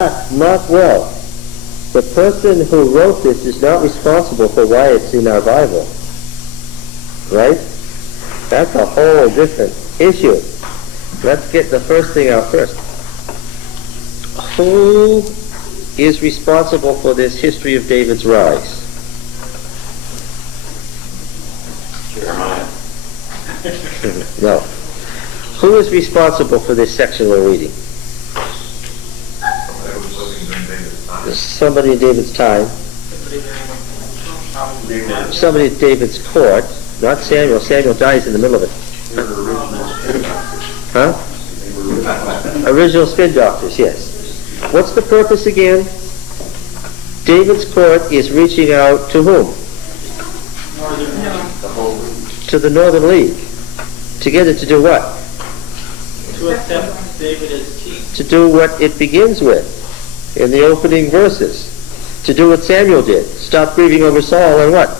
Mark well, the person who wrote this is not responsible for why it's in our Bible. Right? That's a whole different issue. Let's get the first thing out first. Who is responsible for this history of David's rise? Jeremiah. No. Who is responsible for this section we're reading? Somebody in David's time. Somebody at David's court. Not Samuel. Samuel dies in the middle of it. Huh? Original spin doctors, yes. What's the purpose again? David's court is reaching out to whom? To the Northern League. To get it to do what? To accept David as king. To do what it begins with in the opening verses. To do what Samuel did. Stop grieving over Saul and what?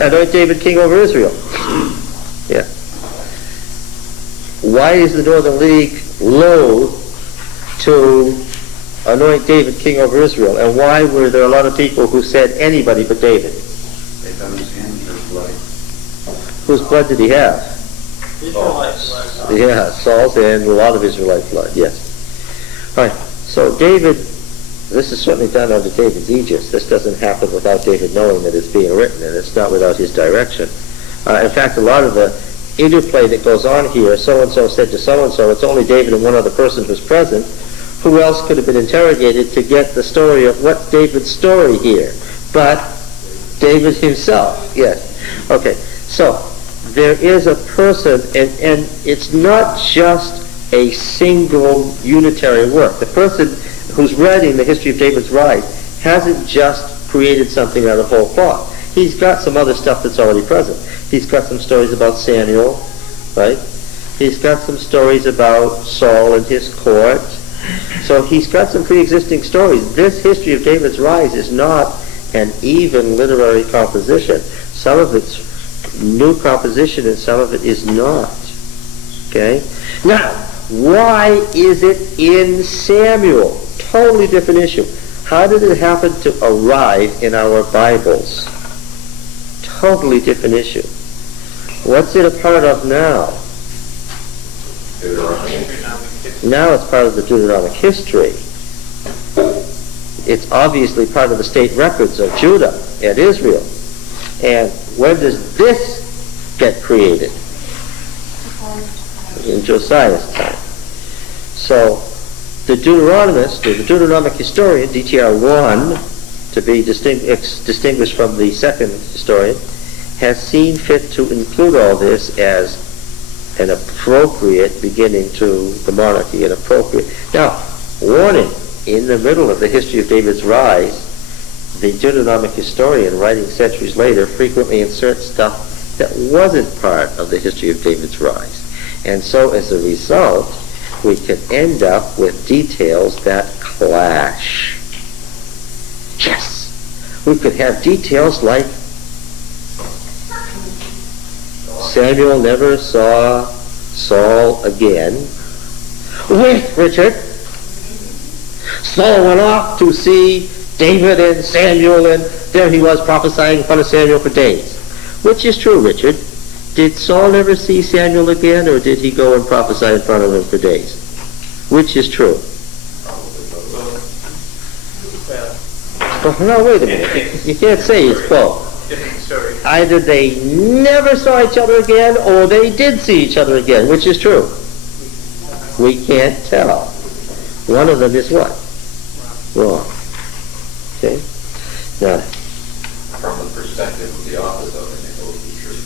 Anoint David king over Israel. Yeah. Why is the Northern League loath to anoint David king over Israel? And why were there a lot of people who said anybody but David? They found his hand in his blood. Whose blood did he have? Israelite blood. Yeah, Saul's and a lot of Israelite blood, yes. All right, so David, this is certainly done under David's aegis. This doesn't happen without David knowing that it's being written, and it's not without his direction. In fact, a lot of the interplay that goes on here, so-and-so said to so-and-so, it's only David and one other person who's present. Who else could have been interrogated to get the story of what's David's story here? But David himself, yes. Okay, so there is a person, and it's not just a single unitary work. The person who's writing the history of David's rise hasn't just created something out of whole cloth. He's got some other stuff that's already present. He's got some stories about Samuel, right? He's got some stories about Saul and his court. So he's got some pre-existing stories. This history of David's rise is not an even literary composition. Some of it's new composition and some of it is not. Okay? Now, why is it in Samuel? Totally different issue. How did it happen to arrive in our Bibles? Totally different issue. What's it a part of now? Now it's part of the Deuteronomic history. It's obviously part of the state records of Judah and Israel. And when does this get created? In Josiah's time. So the Deuteronomist, or the Deuteronomic historian, DTR 1, to be distinguished from the second historian, has seen fit to include all this as an appropriate beginning to the monarchy, an appropriate. Now, warning, in the middle of the history of David's rise, the Deuteronomic historian, writing centuries later, frequently inserts stuff that wasn't part of the history of David's rise. And so, as a result, we can end up with details that clash. Yes! We could have details like Samuel never saw Saul again. Wait, Richard! Saul went off to see David and Samuel, and there he was prophesying in front of Samuel for days. Which is true, Richard? Did Saul never see Samuel again, or did he go and prophesy in front of him for days? Which is true? No, wait a minute. You can't say it's both. Different story. Either they never saw each other again, or they did see each other again. Which is true? We can't tell. One of them is what? Wrong. Okay? Now, From the perspective of the author, though, they may both be true.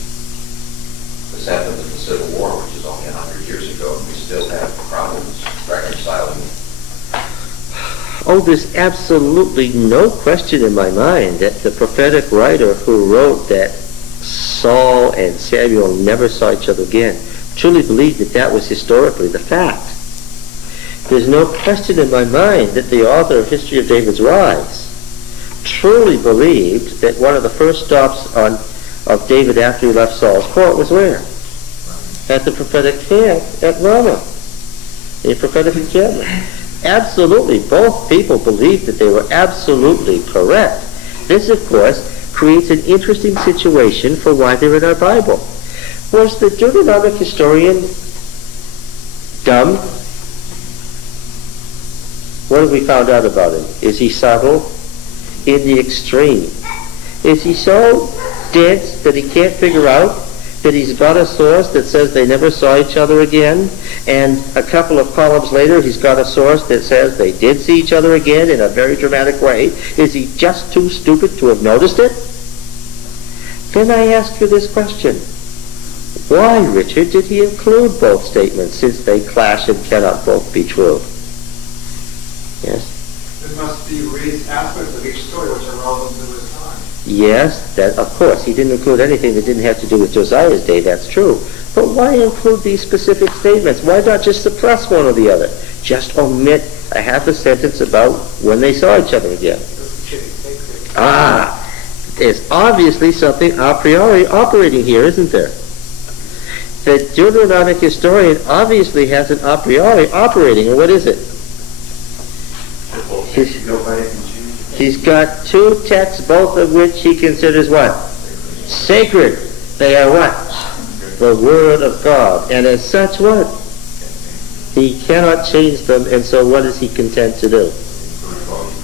This happened in the Civil War, which is only 100 years ago, and we still have problems reconciling. oh, there's absolutely no question in my mind that the prophetic writer who wrote that Saul and Samuel never saw each other again truly believed that that was historically the fact. There's no question in my mind that the author of History of David's Rise truly believed that one of the first stops of David after he left Saul's court was where? At the prophetic camp at Ramah. A prophetic encampment. Absolutely, both people believed that they were absolutely correct. This, of course, creates an interesting situation for why they're in our Bible. Was the Deuteronomic historian dumb? What have we found out about him? Is he subtle? In the extreme. Is he so dense that he can't figure out that he's got a source that says they never saw each other again, and a couple of columns later he's got a source that says they did see each other again in a very dramatic way? Is he just too stupid to have noticed it? Then I ask you this question. Why, Richard, did he include both statements, since they clash and cannot both be true? Yes? There must be aspects of each story which are relevant to his time. Yes, that of course, he didn't include anything that didn't have to do with Josiah's day, that's true. But why include these specific statements? Why not just suppress one or the other? Just omit a half a sentence about when they saw each other again. There's obviously something a priori operating here, isn't there? The Deuteronomic historian obviously has an a priori operating, and what is it? He's got two texts, both of which he considers what? Sacred. They are what? The Word of God. And as such, what? He cannot change them, and so what is he content to do?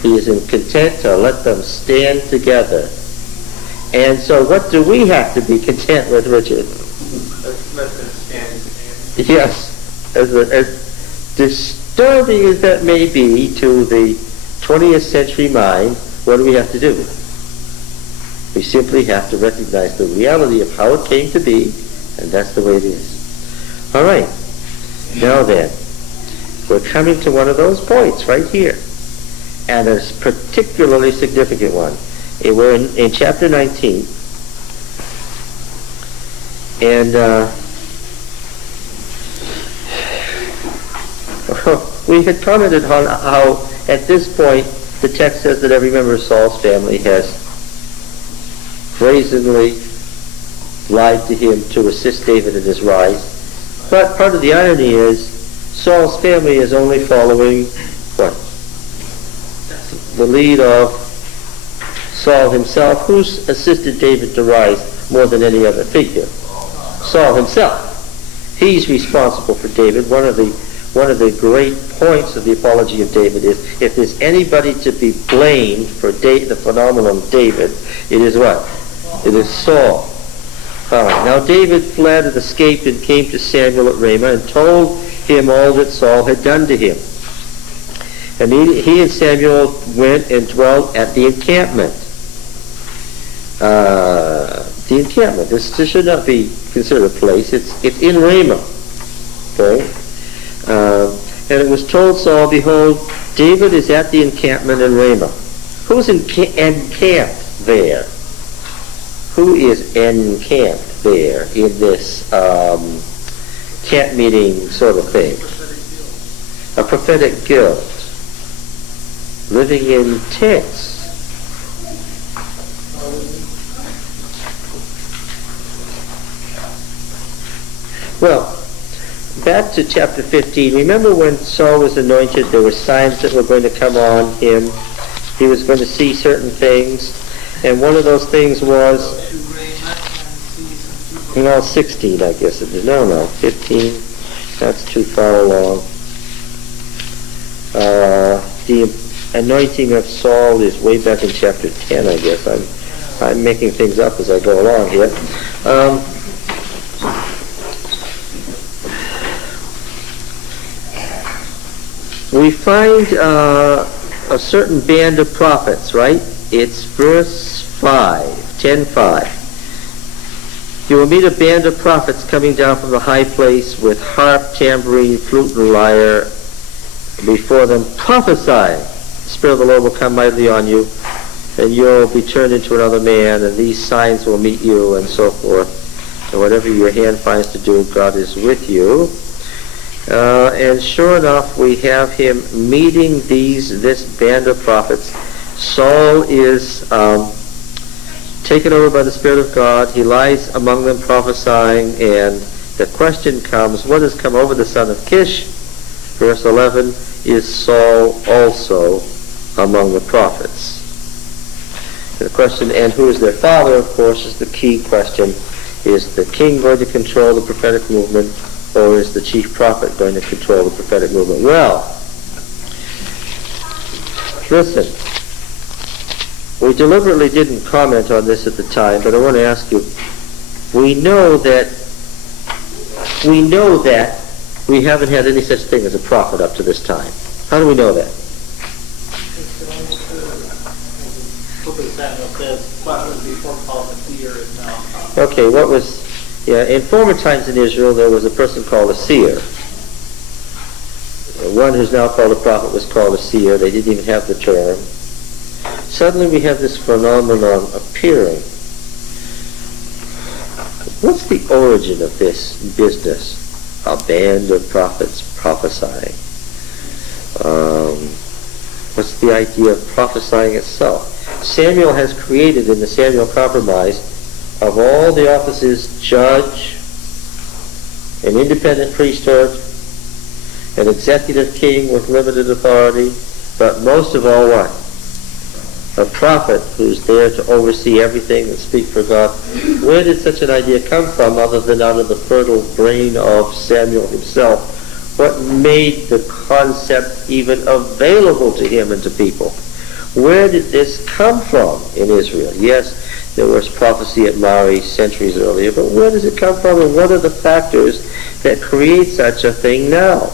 He is content to let them stand together. And so what do we have to be content with, Richard? Let them stand together. Yes. As disturbing as that may be to the 20th century mind, what do we have to do? We simply have to recognize the reality of how it came to be, and that's the way it is. All right. Now then, we're coming to one of those points right here, and a particularly significant one. We're in chapter 19, and we had commented on how at this point the text says that every member of Saul's family has brazenly lied to him to assist David in his rise. But part of the irony is Saul's family is only following what? The lead of Saul himself, who's assisted David to rise more than any other figure. Saul himself. He's responsible for David. One of the great points of the apology of David is, if there's anybody to be blamed for the phenomenon of David, it is what? It is Saul. Now David fled and escaped and came to Samuel at Ramah and told him all that Saul had done to him. And he and Samuel went and dwelt at the encampment. The encampment. This should not be considered a place. It's in Ramah. Okay? And it was told Saul, behold, David is at the encampment in Ramah. Who's encamped there? Who is encamped there in this camp meeting sort of thing? A prophetic guild. Living in tents. Well, back to chapter 15. Remember when Saul was anointed, there were signs that were going to come on him. He was going to see certain things. And one of those things was, 16, I guess it is. No, 15. That's too far along. The anointing of Saul is way back in chapter 10, I guess. I'm making things up as I go along here. We find a certain band of prophets, right? It's verse 5, 10:5. You will meet a band of prophets coming down from the high place with harp, tambourine, flute, and lyre. Before them prophesying. The Spirit of the Lord will come mightily on you, and you'll be turned into another man, and these signs will meet you, and so forth. And whatever your hand finds to do, God is with you. And sure enough, we have him meeting this band of prophets. Saul is taken over by the Spirit of God. He lies among them prophesying, and the question comes, what has come over the son of Kish? Verse 11, is Saul also among the prophets? The question, and who is their father, of course, is the key question. Is the king going to control the prophetic movement, or is the chief prophet going to control the prophetic movement? Well, listen, we deliberately didn't comment on this at the time, but I want to ask you, we know that we haven't had any such thing as a prophet up to this time. How do we know that? Book of Samuel says, what was before called a seer is now a prophet. Okay, in former times in Israel there was a person called a seer. One who's now called a prophet was called a seer. They didn't even have the term. Suddenly we have this phenomenon appearing. What's the origin of this business? A band of prophets prophesying. What's the idea of prophesying itself? Samuel has created in the Samuel Compromise, of all the offices, judge, an independent priesthood, an executive king with limited authority, but most of all what? A prophet who's there to oversee everything and speak for God. Where did such an idea come from other than out of the fertile brain of Samuel himself? What made the concept even available to him and to people? Where did this come from in Israel? Yes, there was prophecy at Mari centuries earlier, but where does it come from, and what are the factors that create such a thing now?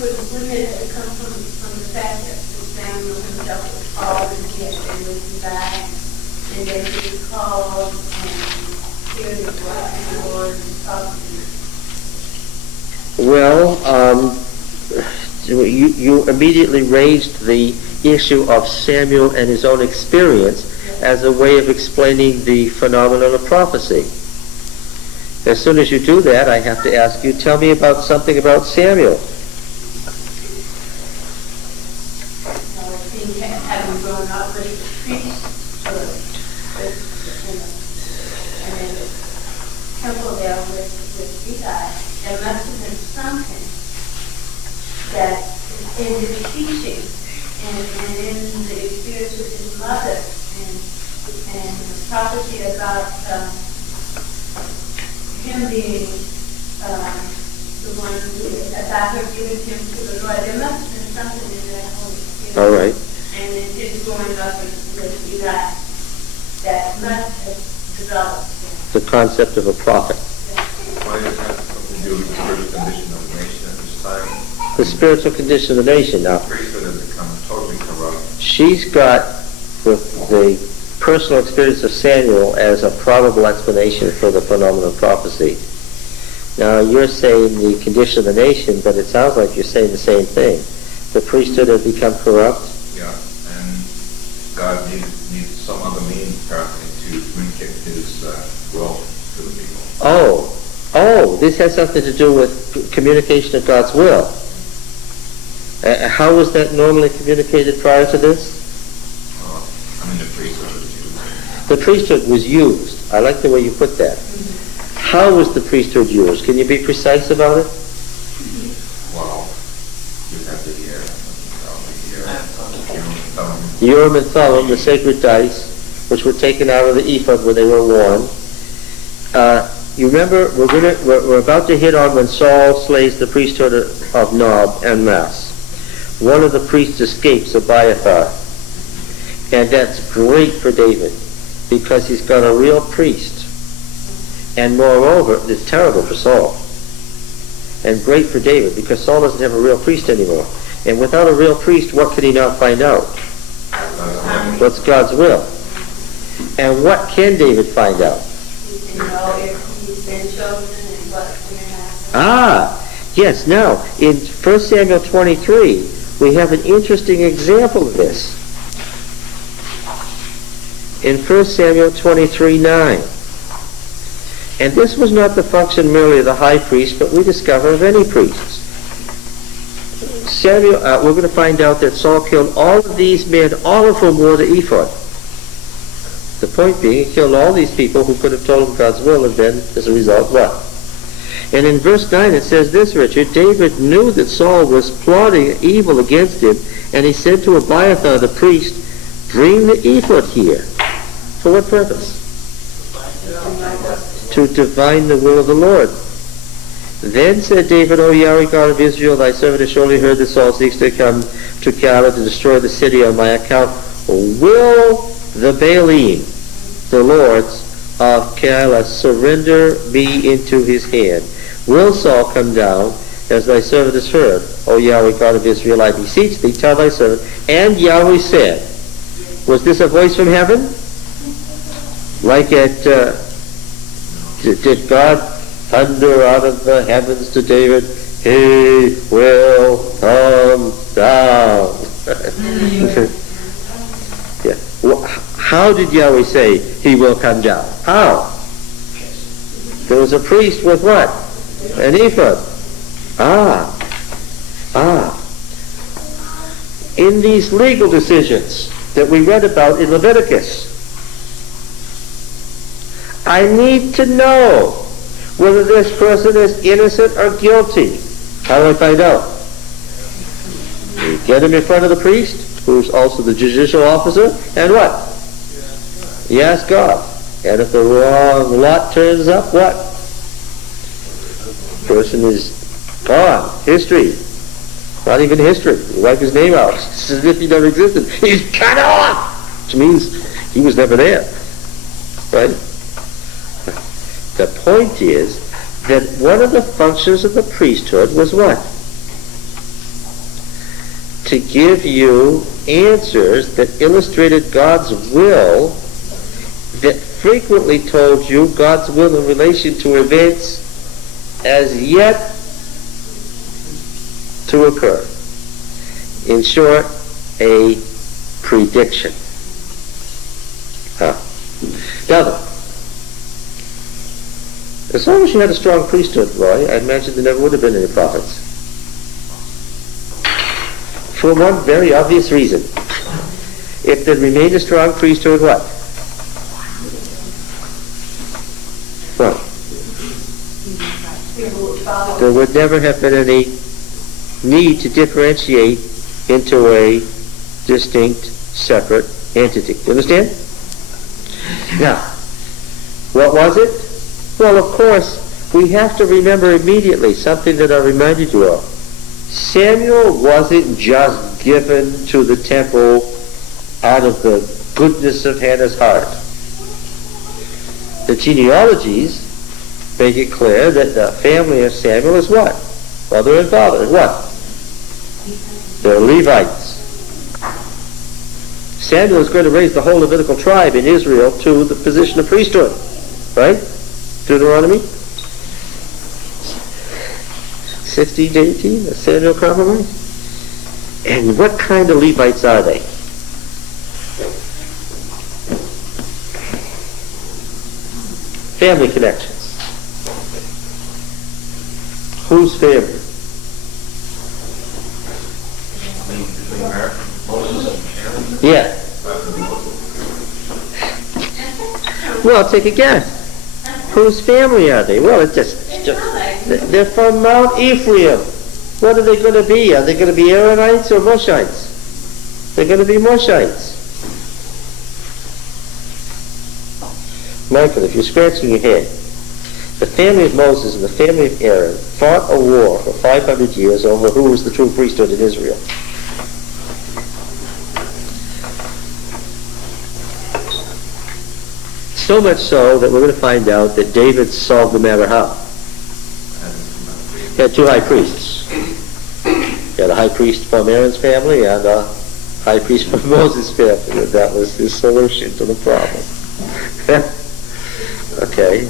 Wouldn't it come from the fact that Samuel himself was called and he had been looking back, and then he was called and heard his voice of the Lord and talked to him? Well, you immediately raised the issue of Samuel and his own experience as a way of explaining the phenomenon of prophecy. As soon as you do that, I have to ask you, tell me about something about Samuel. Having grown up with the priest, and in the temple there with Eli, there must have been something that in his teaching and in the experience with his mother and the prophecy about him being the one about her giving him to the Lord. There must have been something in that Holy Spirit. All right. And in his growing up with Eli that must have developed. The concept of a prophet. Why does that have something to do with the spiritual condition of the nation at this time? The spiritual condition of the nation. Now, The priesthood has become totally corrupt. she's got the personal experience of Samuel as a probable explanation for the phenomenon of prophecy. Now, you're saying the condition of the nation, but it sounds like you're saying the same thing. The priesthood has become corrupt. Yeah, and God needs some other means apparently to communicate His will to the people. Oh, this has something to do with communication of God's will. How was that normally communicated prior to this? The priesthood is used. The priesthood was used. I like the way you put that. How was the priesthood used? Can you be precise about it? Well, you have the Urim and Thummim, the sacred dice, which were taken out of the ephod where they were worn. You remember, we're about to hit on when Saul slays the priesthood of Nob and Mas. One of the priests escapes, Abiathar. And that's great for David, because he's got a real priest. And moreover, it's terrible for Saul. And great for David, because Saul doesn't have a real priest anymore. And without a real priest, what can he not find out? What's God's will? And what can David find out? He can know if he's been chosen and what's going to happen. Yes. Now, in 1 Samuel 23, we have an interesting example of this. In 1 Samuel 23:9. And this was not the function merely of the high priest, but we discover of any priests. Samuel, we're going to find out that Saul killed all of these men, all of whom wore the ephod. The point being, he killed all these people who could have told him God's will, and then, as a result, what? And in verse 9 it says this, Richard, David knew that Saul was plotting evil against him, and he said to Abiathar the priest, bring the ephod here. For what purpose? To divine the will of the Lord. Then said David, O Yahweh God of Israel, thy servant has surely heard that Saul seeks to come to Keilah to destroy the city on my account. Will the Baalim, the lords of Keilah, surrender me into his hand? Will Saul come down, as thy servant has heard? O Yahweh God of Israel, I beseech thee, tell thy servant. And Yahweh said, was this a voice from heaven? Like at, did God thunder out of the heavens to David, he will come down? Yeah. Well, how did Yahweh say he will come down? How? There was a priest with what? An ephod. In these legal decisions that we read about in Leviticus, I need to know whether this person is innocent or guilty. How do I find out? You get him in front of the priest, who's also the judicial officer, and what? You ask God. And if the wrong lot turns up, what? The person is gone. History. Not even history. You wipe his name out. It's as if he never existed. He's cut off! Which means he was never there. Right? The point is that one of the functions of the priesthood was what? To give you answers that illustrated God's will, that frequently told you God's will in relation to events as yet to occur. In short, a prediction. Now then, as long as you had a strong priesthood, Roy, I imagine there never would have been any prophets. For one very obvious reason. If there remained a strong priesthood, what? Well, there would never have been any need to differentiate into a distinct, separate entity. You understand? Now, what was it? Well, of course, we have to remember immediately something that I reminded you of. Samuel wasn't just given to the temple out of the goodness of Hannah's heart. The genealogies make it clear that the family of Samuel is what? Mother and father. What? They're Levites. Samuel is going to raise the whole Levitical tribe in Israel to the position of priesthood. Right? Deuteronomy 16 to 18, the Samuel compromise. And what kind of Levites are they? Family connections. Whose family? Between Moses and Aaron? Yeah. Well, take a guess. Whose family are they? Well, it's just they're from Mount Ephraim. What are they going to be? Are they going to be Aaronites or Moshites? They're going to be Moshites. Michael, if you're scratching your head, the family of Moses and the family of Aaron fought a war for 500 years over who was the true priesthood in Israel. So much so that we're going to find out that David solved the matter how? He had two high priests. He had a high priest from Aaron's family and a high priest from Moses' family. And that was his solution to the problem. Okay.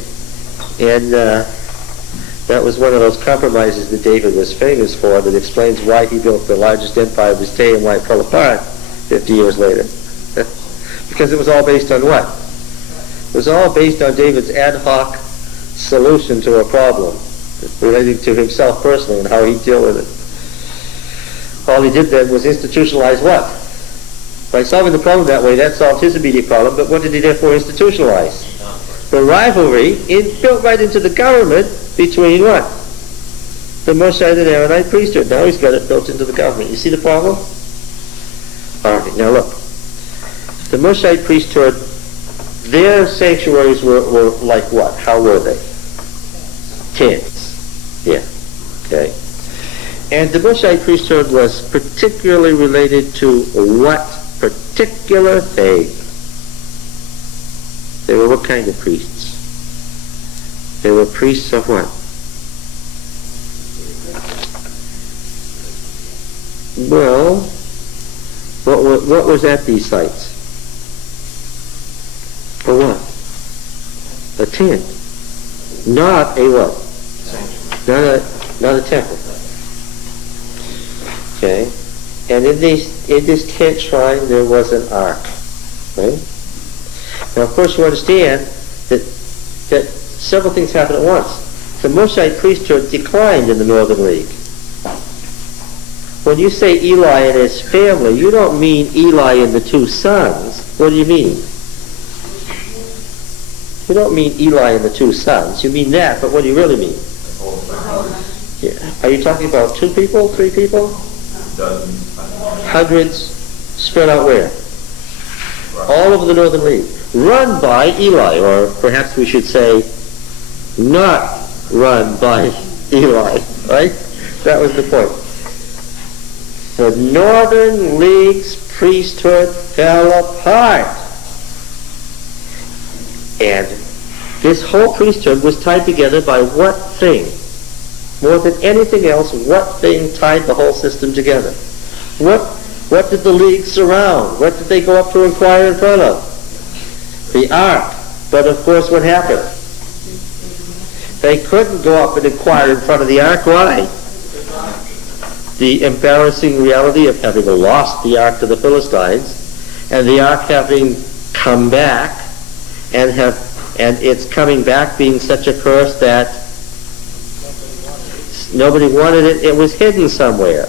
And that was one of those compromises that David was famous for that explains why he built the largest empire of his day and why it fell apart 50 years later. Because it was all based on what? It was all based on David's ad hoc solution to a problem relating to himself personally and how he'd deal with it. All he did then was institutionalize what? By solving the problem that way, that solved his immediate problem, but what did he therefore institutionalize? The rivalry built right into the government between what? the Moshite and Aaronite priesthood. Now he's got it built into the covenant. You see the problem? All right, now look. The Moshite priesthood, their sanctuaries were like what? How were they? Tents. Yeah. Okay. And the Moshite priesthood was particularly related to what particular thing? They were what kind of priests? They were priests of what? Well, what was at these sites? For what? A tent. Not a what? Not a temple. Okay? And in this tent shrine there was an ark. Right? Now of course you understand that several things happened at once. The Moshite priesthood declined in the Northern League. When you say Eli and his family, you don't mean Eli and the two sons. What do you mean? You don't mean Eli and the two sons. You mean that, but what do you really mean? Yeah. Are you talking about 2 people, 3 people? Hundreds spread out where? All over the Northern League. Run by Eli, or perhaps we should say, not run by Eli, right? That was the point. The Northern League's priesthood fell apart. And this whole priesthood was tied together by what thing? More than anything else, what thing tied the whole system together? What did the league surround? What did they go up to inquire in front of? The ark. But of course, what happened? They couldn't go up and inquire in front of the ark. Why? The embarrassing reality of having lost the ark to the Philistines, and the ark having come back, and its coming back being such a curse that nobody wanted it. It was hidden somewhere.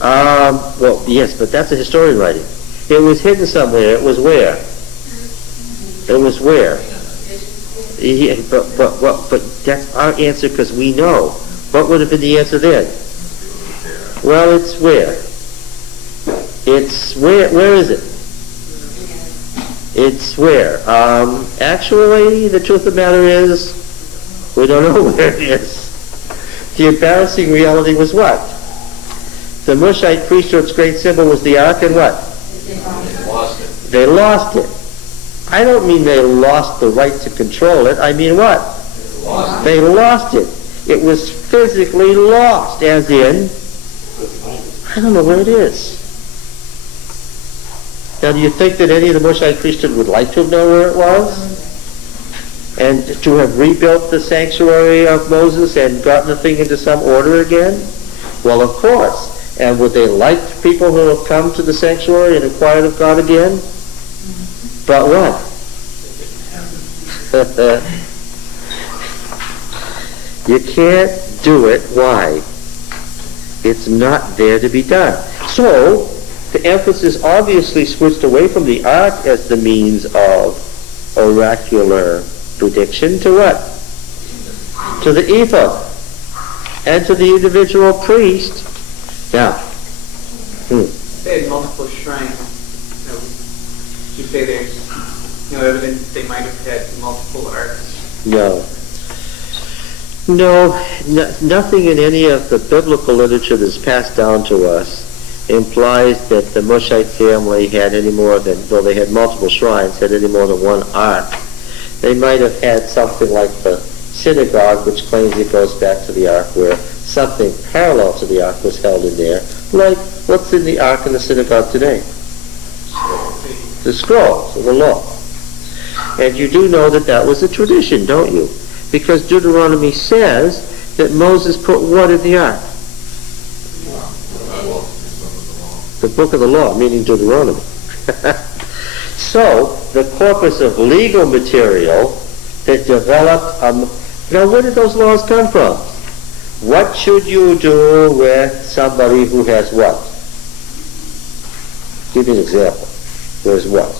Well, yes, but that's a historian writing. It was hidden somewhere. It was where? It was where? Yeah, but that's our answer because we know. What would have been the answer then? Well, it's where? It's where is it? It's where? Actually, the truth of the matter is, we don't know where it is. The embarrassing reality was what? The Moshite priesthood's great symbol was the ark, and what? They lost it. They lost it. I don't mean they lost the right to control it. I mean what? They lost it. It was physically lost, as in, I don't know where it is. Now, do you think that any of the Moshite priesthood would like to have known where it was? And to have rebuilt the sanctuary of Moses and gotten the thing into some order again? Well, of course. And would they like people who have come to the sanctuary and inquired of God again? But what? You can't do it. Why? It's not there to be done. So, the emphasis obviously switched away from the ark as the means of oracular prediction to what? To the ephod and to the individual priest. Now, They had multiple shrines. You say there's no evidence they might have had multiple arks. Nothing in any of the biblical literature that's passed down to us implies that the Moshite family had any more than, though they had multiple shrines, had any more than one ark. They might have had something like the synagogue, which claims it goes back to the ark, where something parallel to the ark was held in there, like what's in the ark in the synagogue today? The scrolls of the law. And you do know that that was a tradition, don't you? Because Deuteronomy says that Moses put what in the ark? The book of the law, meaning Deuteronomy. So, the corpus of legal material that developed, now where did those laws come from? What should you do with somebody who has what? Give me an example. There's what?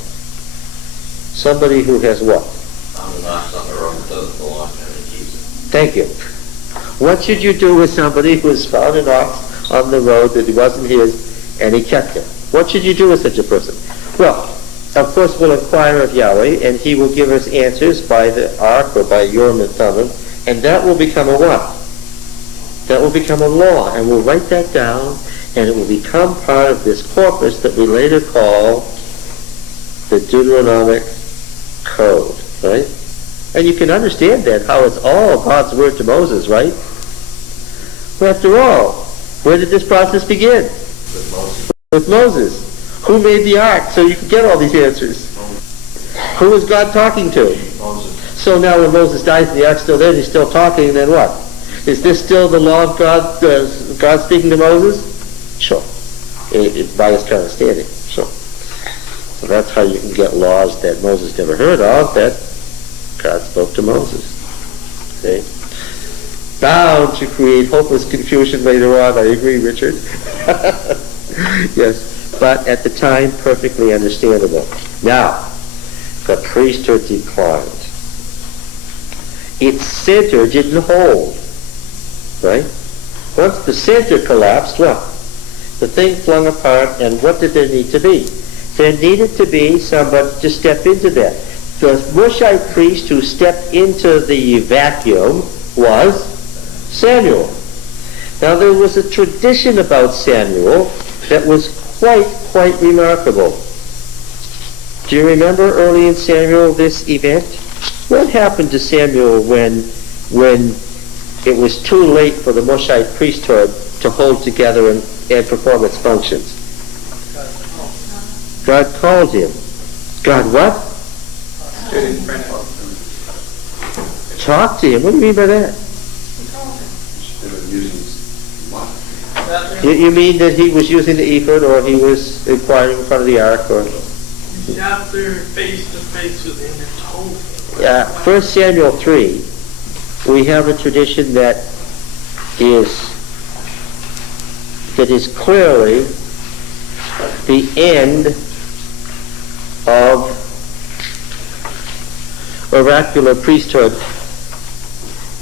Somebody who has what? On the knocks on the road that doesn't belong to him and keeps it. Thank you. What should you do with somebody who has found an ox on the road that wasn't his and he kept it? What should you do with such a person? Well, of course, we'll inquire of Yahweh, and he will give us answers by the ark or by Urim and Thummim, and that will become a what? That will become a law, and we'll write that down, and it will become part of this corpus that we later call the Deuteronomic Code, right? And you can understand that, how it's all God's word to Moses, right? Well, after all, where did this process begin? With Moses. With Moses. Who made the ark so you could get all these answers? Who was God talking to? Moses. So now when Moses dies and the ark's still there and he's still talking, then what? Is this still the law of God, God speaking to Moses? Sure. By his understanding, sure. So that's how you can get laws that Moses never heard of, that God spoke to Moses. See? Bound to create hopeless confusion later on. I agree, Richard. Yes. But at the time, perfectly understandable. Now, the priesthood declined. Its center didn't hold. Right? Once the center collapsed, what? The thing flung apart, and what did there need to be? There needed to be somebody to step into that. The Mushite priest who stepped into the vacuum was Samuel. Now there was a tradition about Samuel that was quite remarkable. Do you remember early in Samuel this event? What happened to Samuel when it was too late for the Mushite priesthood to hold together and perform its functions? God called him. God what? Stood in front of Talk to him. What do you mean by that? Instead of using what? You mean that he was using the ephod, or he was inquiring in front of the ark, or? You got there face to face with him and told him. 1 Samuel 3, we have a tradition that is clearly the end of oracular priesthood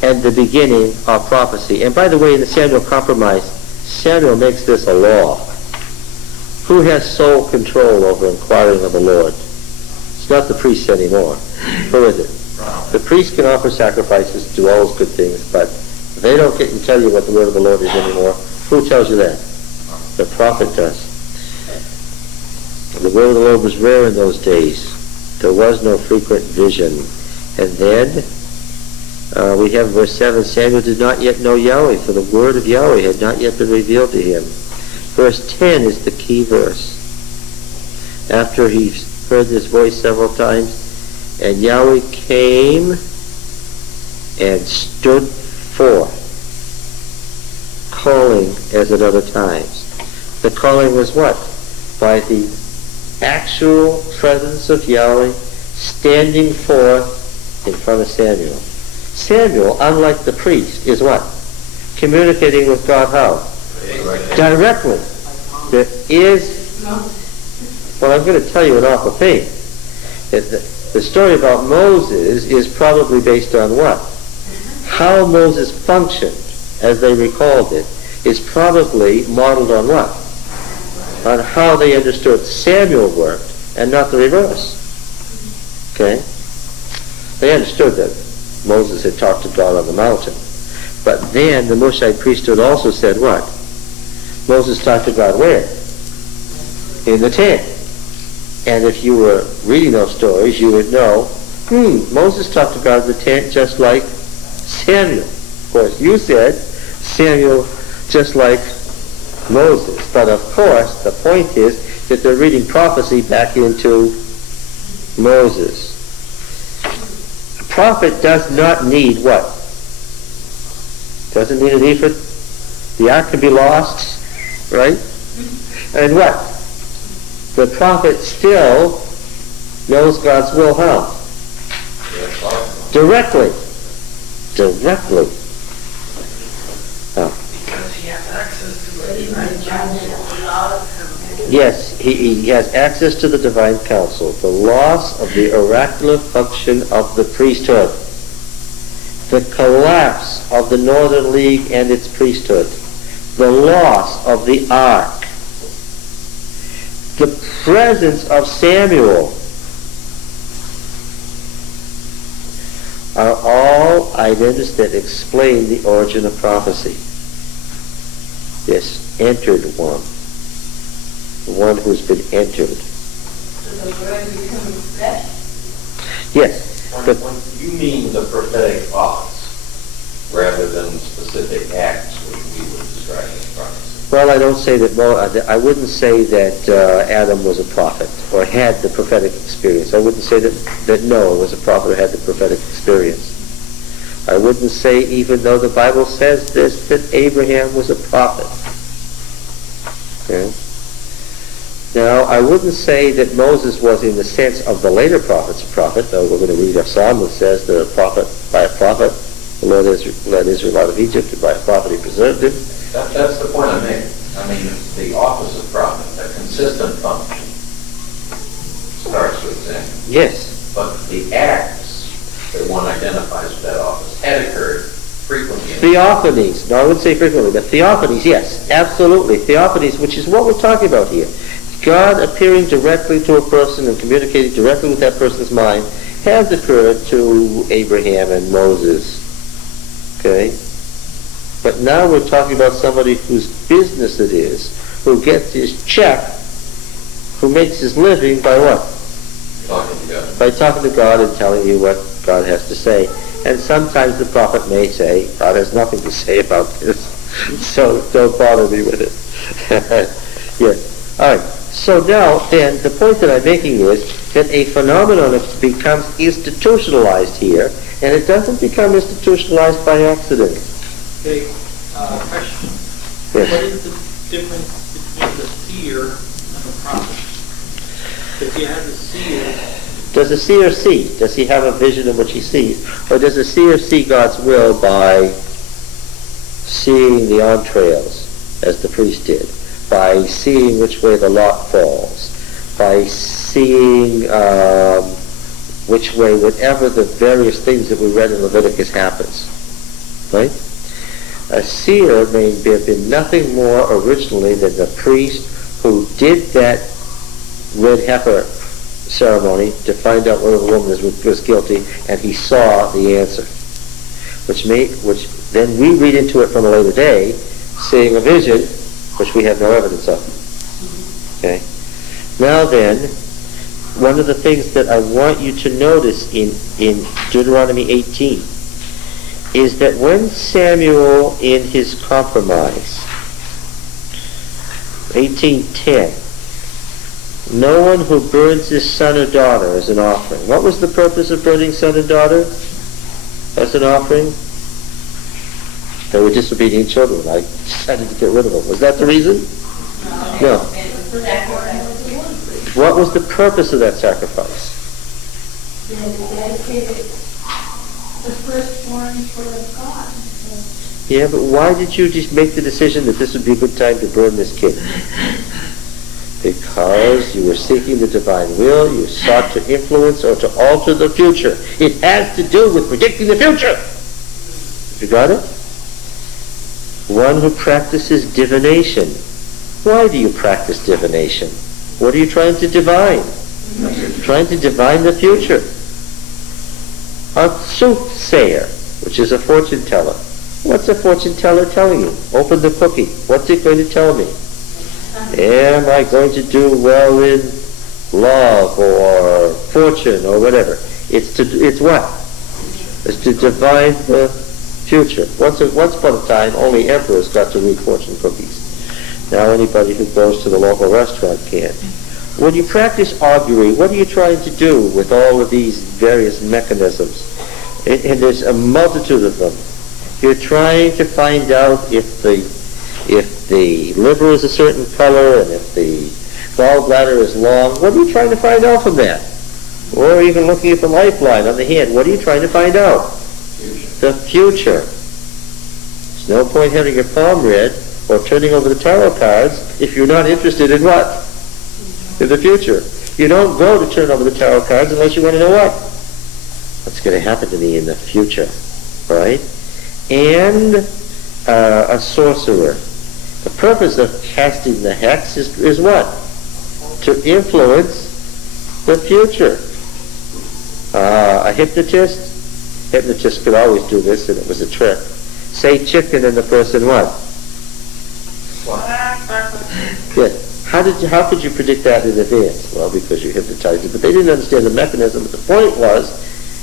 and the beginning of prophecy. And by the way, in the Samuel Compromise, Samuel makes this a law. Who has sole control over inquiring of the Lord? It's not the priests anymore. Who is it? The priest can offer sacrifices, do all those good things, but they don't get and tell you what the word of the Lord is anymore. Who tells you that? The prophet does. The word of the Lord was rare in those days. There was no frequent vision. And then we have verse 7, Samuel did not yet know Yahweh, for the word of Yahweh had not yet been revealed to him. Verse 10 is the key verse. After he heard this voice several times, and Yahweh came and stood forth, calling as at other times. The calling was what? By the actual presence of Yahweh standing forth in front of Samuel. Samuel, unlike the priest, is what? Communicating with God how? Directly. There is, well, I'm going to tell you an awful thing. The story about Moses is probably based on what? How Moses functioned, as they recalled it, is probably modeled on what? On how they understood Samuel worked, and not the reverse. Okay? They understood that Moses had talked to God on the mountain. But then the Mushite priesthood also said what? Moses talked to God where? In the tent. And if you were reading those stories, you would know, Moses talked to God in the tent just like Samuel. Of course, you said Samuel just like Moses. But of course, the point is that they're reading prophecy back into Moses. A prophet does not need what? Doesn't need an ephod. The ark can be lost, right? And what? The prophet still knows God's will how? Directly. Directly. Because he has access to the divine counsel. Yes, he has access to the divine counsel. The loss of the oracular function of the priesthood. the collapse of the Northern League and its priesthood, the loss of the ark, the presence of Samuel, are all items that explain the origin of prophecy. This entered one, the one who's been entered. So the word becoming flesh? Yes, but When you mean the prophetic office, rather than specific acts which we would describe as prophecy. well, I don't say that. I wouldn't say that Adam was a prophet or had the prophetic experience. I wouldn't say that Noah was a prophet or had the prophetic experience. I wouldn't say, even though the Bible says this, that Abraham was a prophet. Okay? Now, I wouldn't say that Moses was, in the sense of the later prophets, a prophet, though we're going to read a psalm that says that by a prophet the Lord led Israel out of Egypt, and by a prophet he preserved him. That's the point I'm making. I mean, the office of prophet, a consistent function, starts with Samuel. Yes. But the acts that one identifies with that office had occurred frequently. Theophanies. No, I wouldn't say frequently, but theophanies, yes, absolutely. Theophanies, which is what we're talking about here. God appearing directly to a person and communicating directly with that person's mind has occurred to Abraham and Moses. Okay? But now we're talking about somebody whose business it is, who gets his check, who makes his living by what? Talking to God. By talking to God and telling you what God has to say. And sometimes the prophet may say, God has nothing to say about this, so don't bother me with it. Yes. All right. So now, then, the point that I'm making is that a phenomenon becomes institutionalized here, and it doesn't become institutionalized by accident. Okay, question. Yes. What is the difference between the seer and the prophet? If you have the seer, Does the seer see? Does he have a vision in which he sees? Or does the seer see God's will by seeing the entrails, as the priest did? By seeing which way the lot falls? By seeing which way, whatever the various things that we read in Leviticus happens? Right? A seer may have been nothing more originally than the priest who did that red heifer ceremony to find out whether the woman was guilty, and he saw the answer. Which then we read into it from a later day, seeing a vision, which we have no evidence of. Okay? Now then, one of the things that I want you to notice in Deuteronomy 18 is that when Samuel, in his compromise, 18:10, no one who burns his son or daughter as an offering. What was the purpose of burning son and daughter as an offering? They were disobedient children. I decided to get rid of them. Was that the reason? No. What was the purpose of that sacrifice? They dedicated the firstborn for God. Yeah, but why did you just make the decision that this would be a good time to burn this kid? Because you were seeking the divine will, you sought to influence or to alter the future. It has to do with predicting the future. You got it? One who practices divination. Why do you practice divination? What are you trying to divine? Trying to divine the future. A soothsayer, which is a fortune teller. What's a fortune teller telling you? Open the cookie. What's it going to tell me? Am I going to do well in love or fortune or whatever? It's what? It's to divine the future. Once upon a time, only emperors got to read fortune cookies. Now anybody who goes to the local restaurant can. When you practice augury, what are you trying to do with all of these various mechanisms? And there's a multitude of them. You're trying to find out if the liver is a certain color and if the gallbladder is long. What are you trying to find out from that? Or even looking at the lifeline on the hand, what are you trying to find out? The future. There's no point having your palm read or turning over the tarot cards if you're not interested in what? In the future. You don't go to turn over the tarot cards unless you want to know what? What's going to happen to me in the future? right? And a sorcerer. The purpose of casting the hex is what? To influence the future. A hypnotist could always do this, and it was a trick. Say chicken, and the person what? Yes. How could you predict that in advance? Well, because you hypnotized it, but they didn't understand the mechanism. But the point was,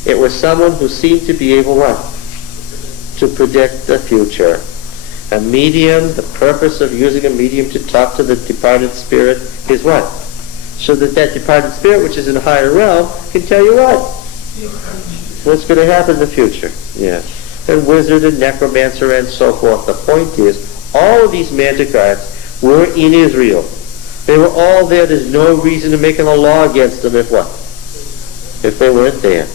it was someone who seemed to be able what? To predict the future. A medium, the purpose of using a medium to talk to the departed spirit is what? So that departed spirit, which is in a higher realm, can tell you what? What's going to happen in the future. Yeah. And wizard and necromancer and so forth. The point is, all of these magic arts were in Israel. They were all there. There's no reason to make a law against them if what? If they weren't there.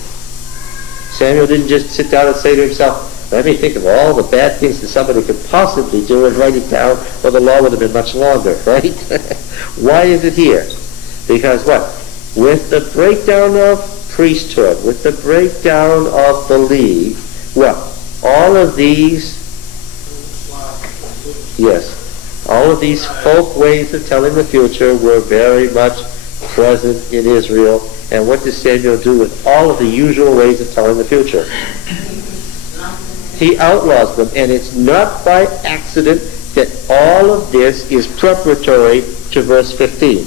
Samuel didn't just sit down and say to himself, let me think of all the bad things that somebody could possibly do and write it down, or the law would have been much longer, right? Why is it here? Because what? With the breakdown of priesthood, with the breakdown of the league, what? All of these, yes, all of these folk ways of telling the future were very much present in Israel. And what does Samuel do with all of the usual ways of telling the future? He outlaws them, and it's not by accident that all of this is preparatory to verse 15.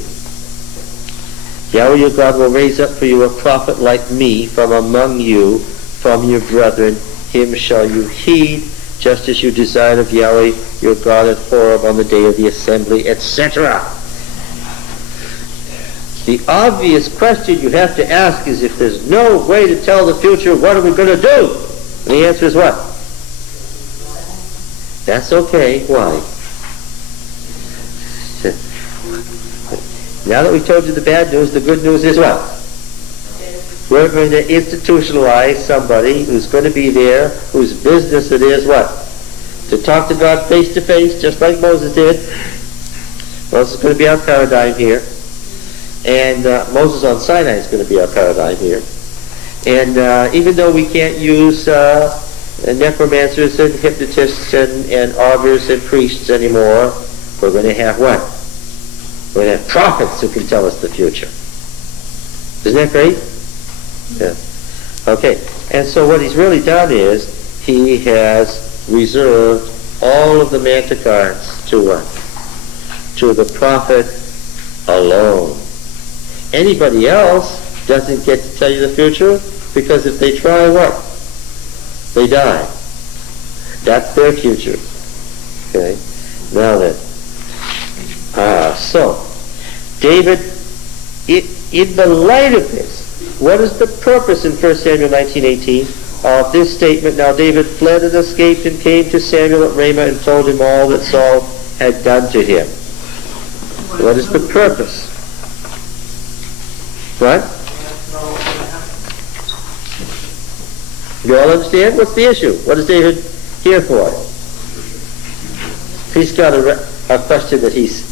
Yahweh your God will raise up for you a prophet like me from among you, from your brethren. Him shall you heed, just as you desired of Yahweh your God at Horeb on the day of the assembly, etc. The obvious question you have to ask is, if there's no way to tell the future, what are we going to do? And the answer is what? That's okay. Why? Now that we told you the bad news, the good news is what? We're going to institutionalize somebody who's going to be there, whose business it is what? To talk to God face to face, just like Moses did. Moses is going to be our paradigm here. And Moses on Sinai is going to be our paradigm here. And even though we can't use necromancers and hypnotists and augurs and priests anymore, we're going to have what? We're going to have prophets who can tell us the future. Isn't that great? Yeah. Okay. And so what he's really done is he has reserved all of the magic arts to what? To the prophet alone. Anybody else doesn't get to tell you the future, because if they try, what? They die. That's their future. Okay? Now then. So, David, in the light of this, what is the purpose in 1 Samuel 19:18 of this statement? Now David fled and escaped and came to Samuel at Ramah and told him all that Saul had done to him. What is the purpose? What? You all understand? What's the issue? What is David here for? He's got a question that he's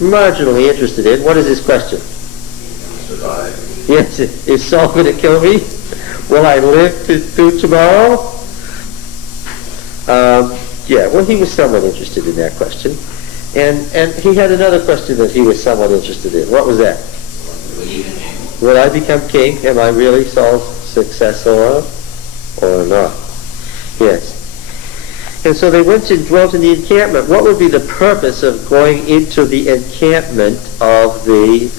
marginally interested in. What is his question? Survive. Yes, is Saul going to kill me? Will I live through tomorrow? Yeah, well, he was somewhat interested in that question. And he had another question that he was somewhat interested in. What was that? Will I become king? Am I really Saul's successor or not? Yes. And so they went and dwelt in the encampment. What would be the purpose of going into the encampment of the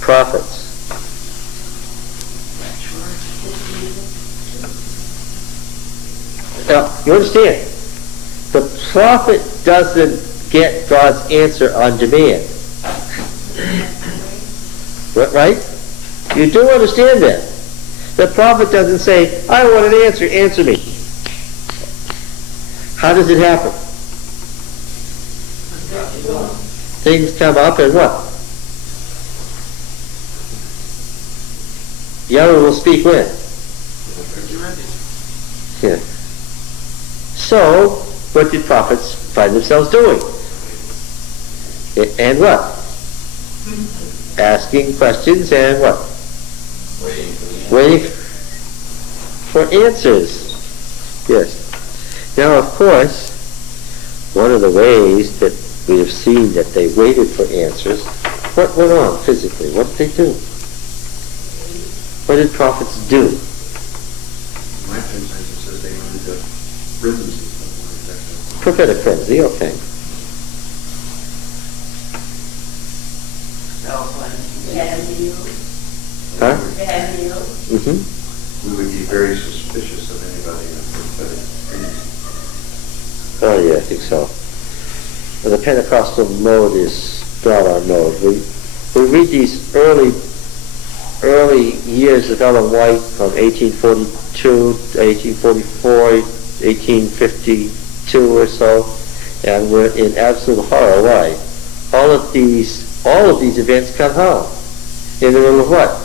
prophets? Now, you understand, the prophet doesn't get God's answer on demand. Right? You do understand that. The prophet doesn't say, I want an answer, answer me. How does it happen? Things come up and what? Yahweh will speak when? Yeah. So, what did prophets find themselves doing? And what? Asking questions and what? Waiting Waiting for answers. Yes. Now, of course, one of the ways that we have seen that they waited for answers, what went on physically? What did they do? What did prophets do? My translation says they wanted to frenzy. Prophetic frenzy, okay. They had meals. Huh? They had meals. Mm-hmm. We would be very suspicious of anybody in a prophetic frenzy. Oh yeah, I think so. Well, the Pentecostal mode is not our mode. We read these early years of Ellen White from 1842 to 1844, 1852 or so, and we're in absolute horror. Why? All of these events come how? In the middle of what?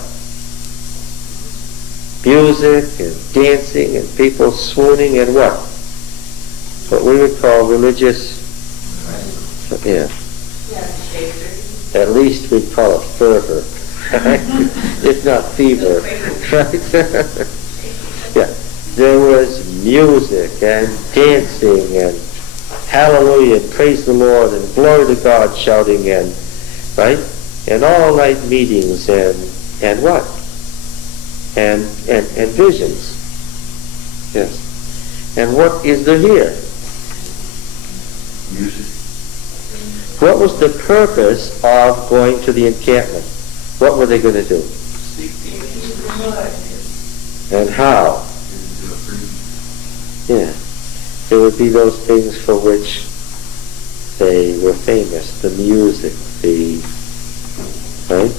Music and dancing and people swooning and what? What we would call religious, yeah. Yeah, shaker. At least we'd call it fervor, if not fever, right? Yeah, there was music and dancing and hallelujah and praise the Lord and glory to God shouting and, right? And all night meetings and what? And visions. Yes. And what is there here? Music. What was the purpose of going to the encampment? What were they going to do? And how? Yeah. There would be those things for which they were famous. The music, right?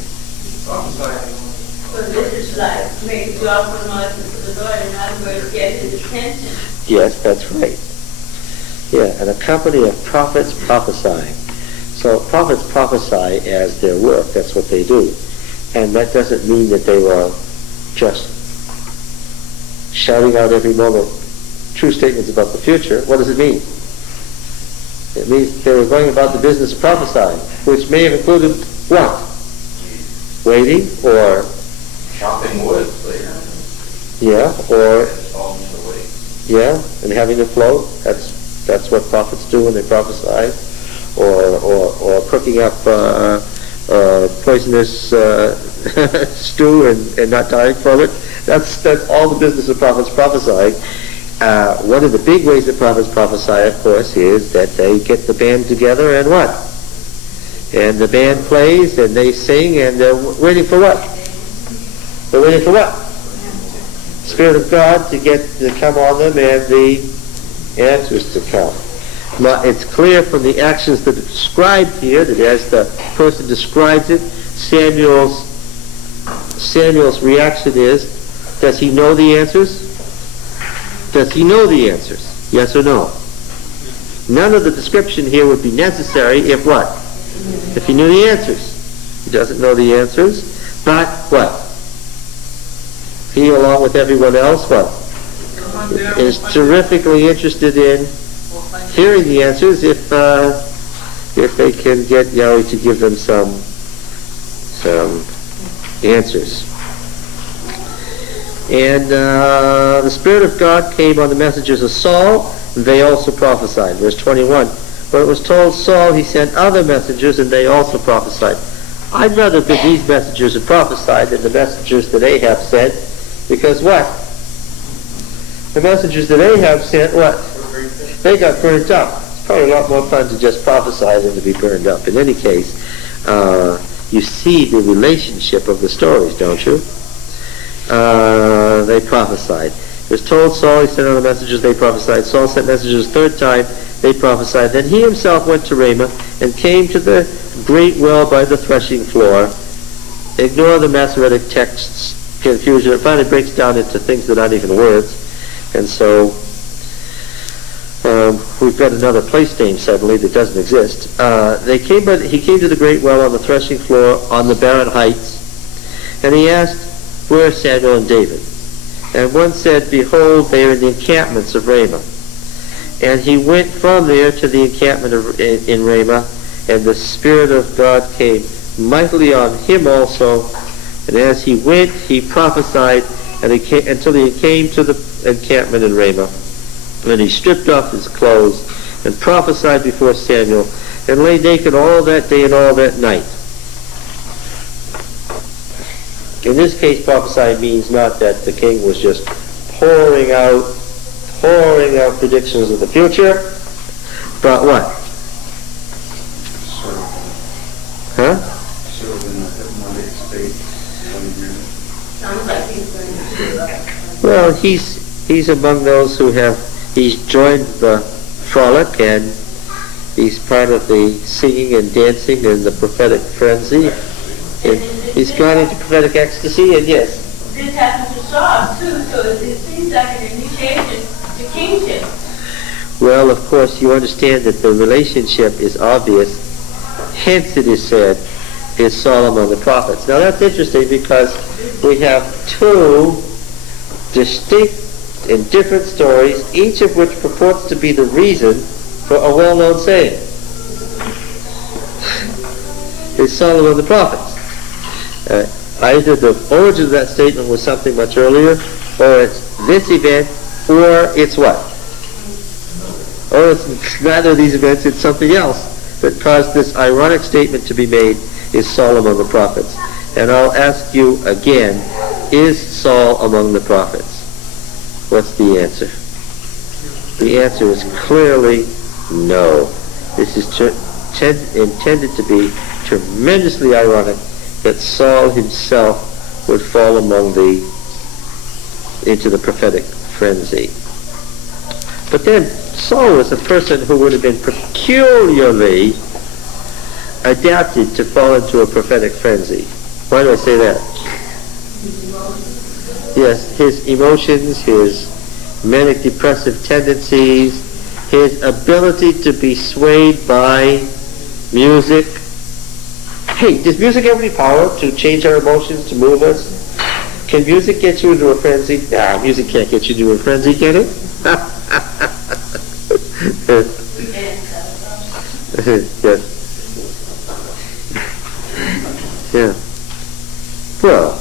So this is like make joyful noises to the Lord, and I'm going to get his attention. Yes, that's right. Yeah, and a company of prophets prophesying. So prophets prophesy as their work. That's what they do. And that doesn't mean that they were just shouting out every moment true statements about the future. What does it mean? It means they were going about the business of prophesying, which may have included what? Waiting or... Chopping wood later. Yeah, or... Falling in the way. Yeah, and having to float. That's what prophets do when they prophesy. Or cooking up poisonous stew and not dying from it. That's all the business of prophets prophesying. One of the big ways that prophets prophesy, of course, is that they get the band together and what? And the band plays and they sing and they're waiting for what? They're waiting for what? Spirit of God to come on them and the answers to come. Now, it's clear from the actions that are described here that as the person describes it, Samuel's reaction is, does he know the answers? Does he know the answers? Yes or no? None of the description here would be necessary if what? If he knew the answers. He doesn't know the answers, but what? He, along with everyone else, what? Is terrifically interested in hearing the answers if they can get Yahweh to give them some answers. And the Spirit of God came on the messengers of Saul, and they also prophesied. Verse 21. When it was told Saul, he sent other messengers, and they also prophesied. I'd rather that these messengers had prophesied than the messengers that Ahab sent, because what? The messengers that Ahab sent, what? They got burned up. It's probably a lot more fun to just prophesy than to be burned up. In any case, you see the relationship of the stories, don't you? They prophesied. It was told Saul, he sent other messengers, they prophesied. Saul sent messengers a third time, they prophesied. Then he himself went to Ramah and came to the great well by the threshing floor. Ignore the Masoretic text's confusion. It finally breaks down into things that aren't even words. And so we've got another place name suddenly that doesn't exist. He came to the great well on the threshing floor on the barren heights, and he asked, where are Samuel and David? And one said, behold, they are in the encampments of Ramah. And he went from there to the encampment in Ramah, and the Spirit of God came mightily on him also. And as he went, he prophesied until he came to the encampment in Ramah. And he stripped off his clothes and prophesied before Samuel and lay naked all that day and all that night. In this case, prophesy means not that the king was just pouring out predictions of the future, but what? Huh? Sort of in a hypnotic state when you're Sounds like he's going to do that. Well, he's among those who he's joined the frolic, and he's part of the singing and dancing and the prophetic frenzy. And he's gone into prophetic ecstasy, and yes. This happened to Saul too, so it seems like an initiation to kingship. Well, of course, you understand that the relationship is obvious. Hence, it is said, is Saul among the prophets. Now, that's interesting because we have two distinct and different stories, each of which purports to be the reason for a well-known saying. Is Saul among the prophets? Either the origin of that statement was something much earlier, or it's this event, or it's what? Or it's neither of these events, it's something else that caused this ironic statement to be made, is Saul among the prophets. And I'll ask you again, is Saul among the prophets? What's the answer? The answer is clearly no. This is intended to be tremendously ironic that Saul himself would fall into the prophetic frenzy. But then Saul was a person who would have been peculiarly adapted to fall into a prophetic frenzy. Why do I say that? Yes, his emotions, his manic depressive tendencies, his ability to be swayed by music. Hey, does music have any power to change our emotions, to move us? Can music get you into a frenzy? Nah, music can't get you into a frenzy, can it? Yes. Yeah. Well,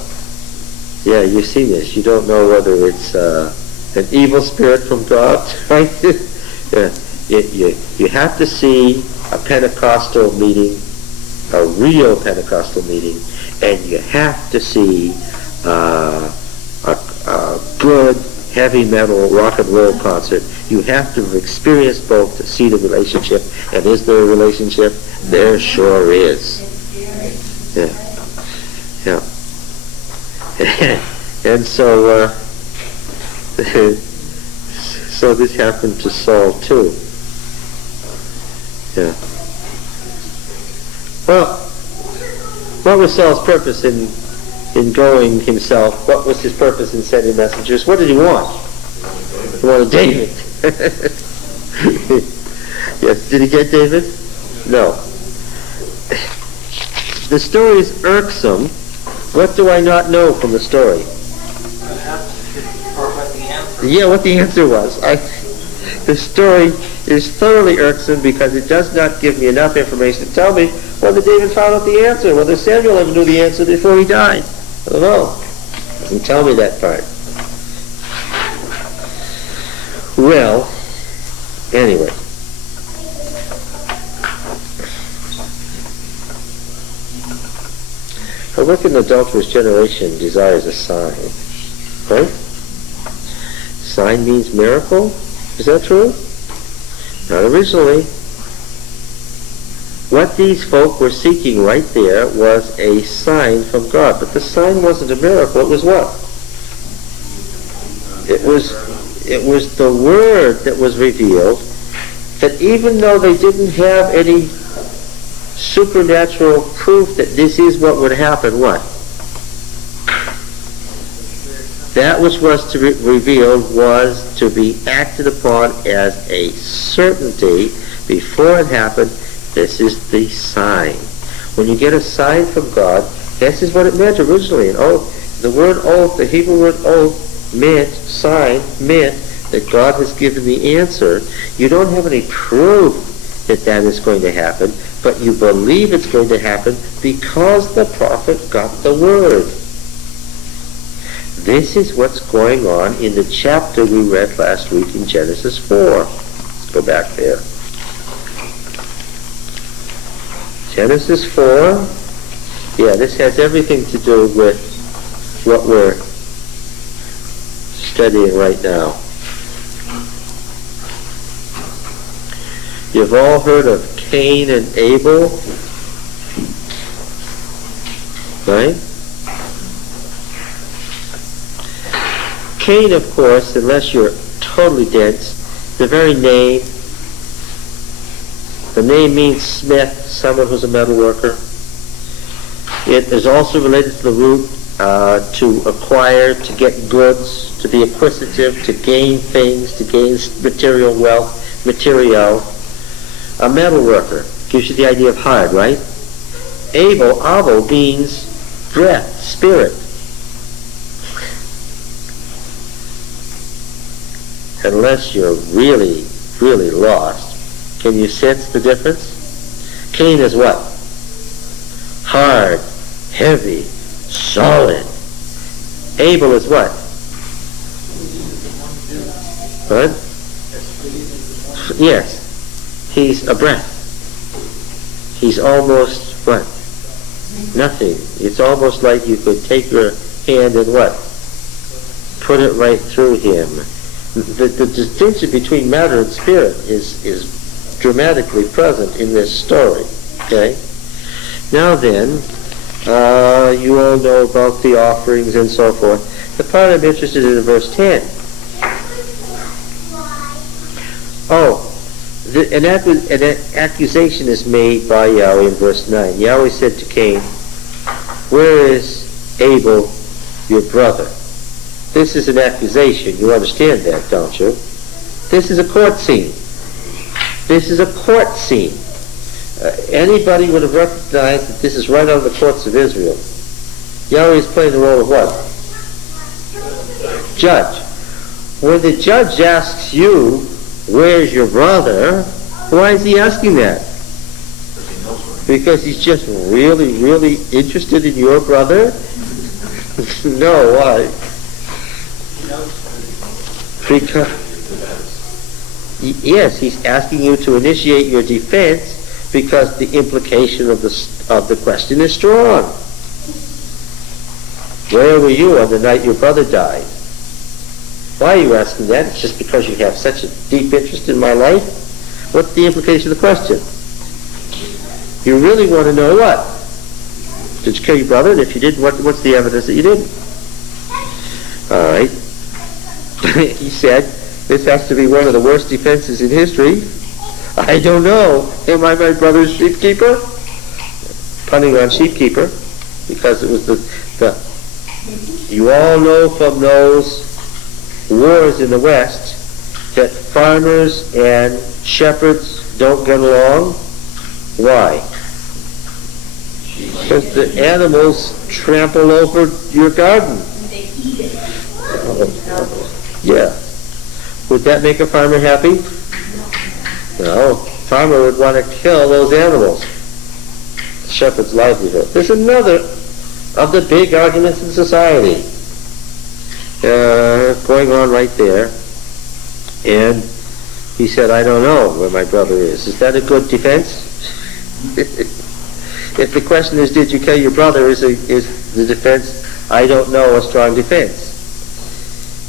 yeah, you've seen this. You don't know whether it's an evil spirit from God, right? Yeah. You have to see a Pentecostal meeting, a real Pentecostal meeting, and you have to see a good heavy metal rock and roll concert. You have to have experienced both to see the relationship. And is there a relationship? There sure is. Yeah. Yeah. And so so this happened to Saul too. Yeah. Well, what was Saul's purpose in going himself? What was his purpose in sending messengers? What did he want? He wanted David. Yes. Did he get David? No. The story is irksome. What do I not know from the story? Yeah, what the answer was. The story is thoroughly irksome because it does not give me enough information to tell me whether David found out the answer, whether Samuel ever knew the answer before he died. I don't know. It doesn't tell me that part. Well, anyway. A wicked and adulterous generation desires a sign. Right? Sign means miracle? Is that true? Not originally. What these folk were seeking right there was a sign from God. But the sign wasn't a miracle. It was what? It was the word that was revealed, that even though they didn't have any supernatural proof that this is what would happen, what? That which was to be revealed was to be acted upon as a certainty before it happened. This is the sign. When you get a sign from God, this is what it meant originally, an oath. The word oath, the Hebrew word oath, meant, sign, meant that God has given the answer. You don't have any proof that that is going to happen, but you believe it's going to happen because the prophet got the word. This is what's going on in the chapter we read last week in Genesis 4. Let's go back there. Genesis 4. Yeah, this has everything to do with what we're studying right now. You've all heard of Cain and Abel, right? Cain, of course, unless you're totally dense, the very name, the name means smith, someone who's a metal worker. It is also related to the root to acquire, to get goods, to be acquisitive, to gain things, to gain material wealth, material. A metal worker gives you the idea of hard, right? Avo means breath, spirit. Unless you're really, really lost, can you sense the difference? Cain is what? Hard, heavy, solid. Abel is what? What? Yes. He's a breath. He's almost what? Nothing. It's almost like you could take your hand and what? Put it right through him. The distinction between matter and spirit is dramatically present in this story. Okay? Now then, you all know about the offerings and so forth. The part I'm interested in verse 10. Oh, an accusation is made by Yahweh in verse 9. Yahweh said to Cain, "Where is Abel, your brother?" This is an accusation. You understand that, don't you? This is a court scene. This is a court scene. Anybody would have recognized that this is right out of the courts of Israel. Yahweh is playing the role of what? Judge. When the judge asks you, "Where's your brother?" why is he asking that? Because he's just really, really interested in your brother? No, why? Because, yes, he's asking you to initiate your defense because the implication of the question is strong. Where were you on the night your brother died? Why are you asking that? It's just because you have such a deep interest in my life? What's the implication of the question? You really want to know what? Did you kill your brother? And if you didn't, what's the evidence that you didn't? All right. He said, this has to be one of the worst defenses in history. I don't know. Am I my brother's sheepkeeper? Punning on sheepkeeper, because it was the you all know from those wars in the West that farmers and shepherds don't get along. Why? Because the animals trample over your garden. They eat it. Yeah. Would that make a farmer happy? No. Farmer would want to kill those animals. The shepherd's livelihood. There's another of the big arguments in society going on right there. And he said, "I don't know where my brother is." Is that a good defense? If the question is, "Did you kill your brother?" is the defense, "I don't know," a strong defense.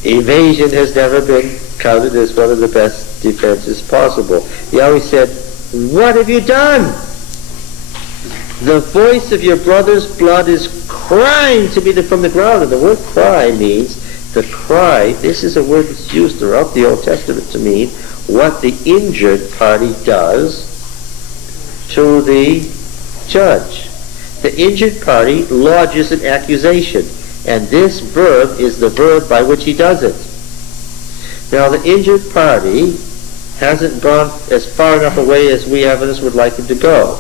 Evasion has never been counted as one of the best defenses possible. He always said, "What have you done? The voice of your brother's blood is crying to me from the ground." And the word cry means, the cry, this is a word that's used throughout the Old Testament to mean what the injured party does to the judge. The injured party lodges an accusation, and this verb is the verb by which he does it. Now, the injured party hasn't gone as far enough away as we evidence would like him to go.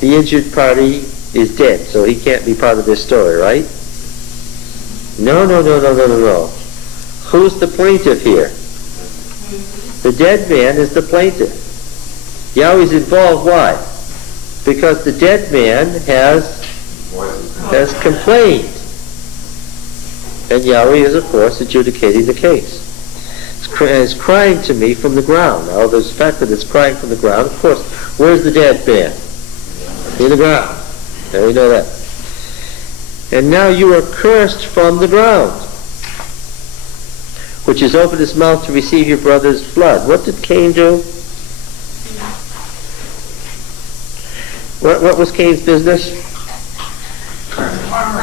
The injured party is dead, so he can't be part of this story, right? No. Who's the plaintiff here? The dead man is the plaintiff. Yahweh's involved. Why? Because the dead man has complained. And Yahweh is, of course, adjudicating the case. It's crying to me from the ground. Now, there's the fact that it's crying from the ground. Of course, where's the dead man? In the ground. There we know that. And now you are cursed from the ground, which has opened his mouth to receive your brother's blood. What did Cain do? What was Cain's business?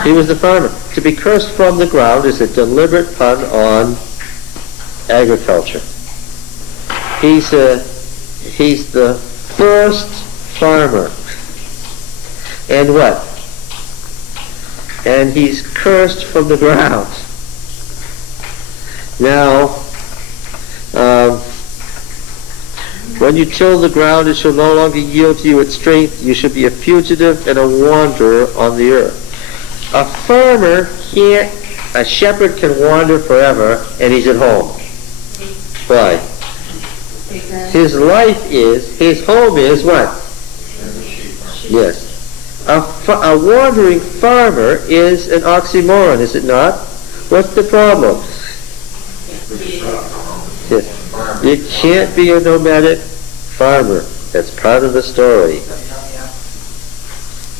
He was the farmer. To be cursed from the ground is a deliberate pun on agriculture. He's the first farmer. And what? And he's cursed from the ground. Now, when you till the ground, it shall no longer yield to you its strength. You shall be a fugitive and a wanderer on the earth. A farmer can't, a shepherd can wander forever and he's at home. Why? His life is, his home is what? Yes. A wandering farmer is an oxymoron, is it not? What's the problem? Yes. You can't be a nomadic farmer. That's part of the story.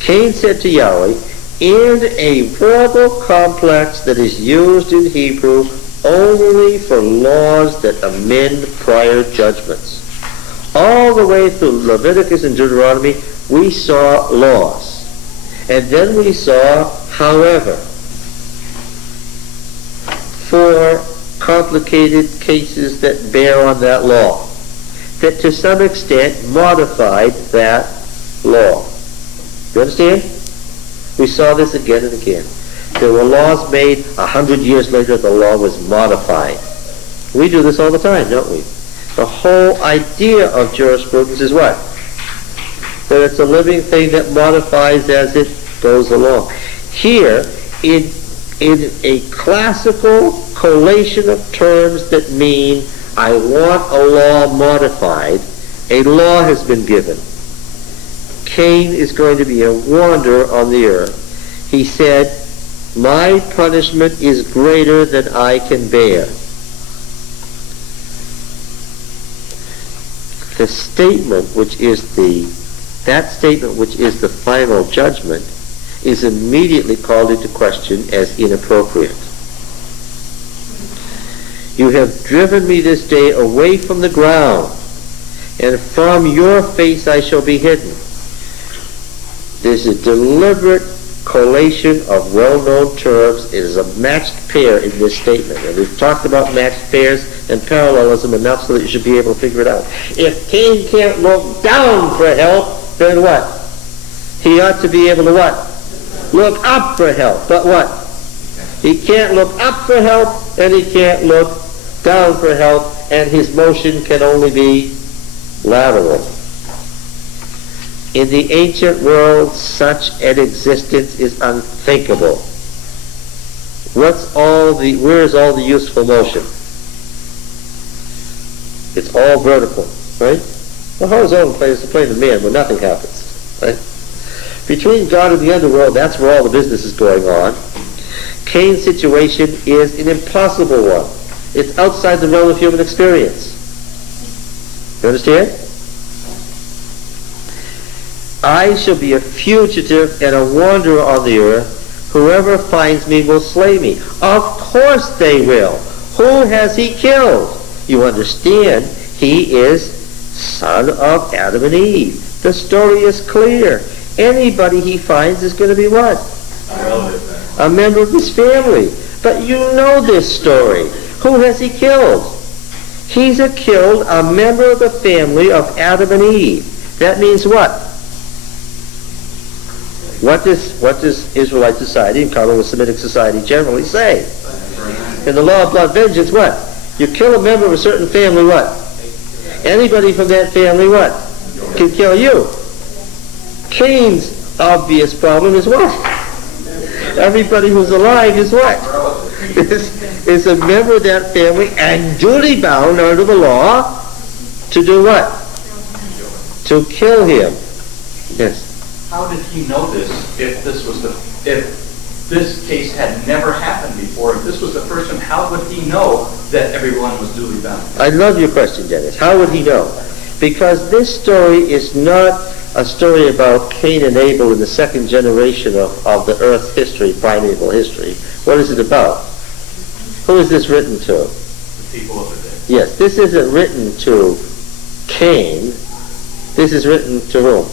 Cain said to Yahweh, in a verbal complex that is used in Hebrew only for laws that amend prior judgments. All the way through Leviticus and Deuteronomy, we saw laws. And then we saw, however, four complicated cases that bear on that law, that to some extent modified that law. You understand? We saw this again and again. There were laws made 100 years later, the law was modified. We do this all the time, don't we? The whole idea of jurisprudence is what? That it's a living thing that modifies as it goes along. Here, in a classical collation of terms that mean I want a law modified, a law has been given. Cain is going to be a wanderer on the earth. He said, my punishment is greater than I can bear. The statement which is that statement which is the final judgment is immediately called into question as inappropriate. You have driven me this day away from the ground, and from your face I shall be hidden. There's a deliberate collation of well-known terms. It is a matched pair in this statement. And we've talked about matched pairs and parallelism enough so that you should be able to figure it out. If Cain can't look down for help, then what? He ought to be able to what? Look up for help. But what? He can't look up for help and he can't look down for help, and his motion can only be lateral. In the ancient world, such an existence is unthinkable. Where's all the useful motion? It's all vertical, right? The horizontal plane is the plane of man where nothing happens, right? Between God and the underworld, that's where all the business is going on. Cain's situation is an impossible one. It's outside the realm of human experience. You understand? I shall be a fugitive and a wanderer on the earth. Whoever finds me will slay me. Of course they will. Who has he killed? You understand, he is son of Adam and Eve. The story is clear. Anybody he finds is going to be what? A member of his family. But you know this story. Who has he killed? He's killed a member of the family of Adam and Eve. That means what? What does Israelite society, and common with Semitic society, generally say? In the law of blood vengeance, what? You kill a member of a certain family, what? Anybody from that family, what? Can kill you. Cain's obvious problem is what? Everybody who's alive is what? Is a member of that family and duly bound under the law to do what? To kill him. Yes. How did he know this if this case had never happened before. If this was the first one, how would he know that everyone was duly bound? I love your question, Dennis. How would he know? Because this story is not a story about Cain and Abel in the second generation of the earth's history, primeval history. What is it about? Who is this written to? The people of the day. Yes, this isn't written to Cain. This is written to whom?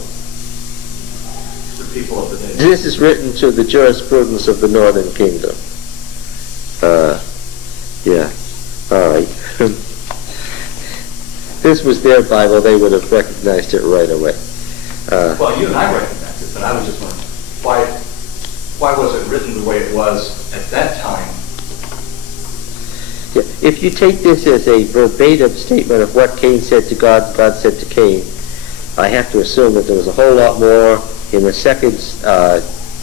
The people of the day. This is written to the jurisprudence of the Northern Kingdom. Yeah. All right. This was their Bible. They would have recognized it right away. Well, you and I recognized it, but I was just wondering, why was it written the way it was at that time? Yeah. If you take this as a verbatim statement of what Cain said to God, God said to Cain, I have to assume that there was a whole lot more in the second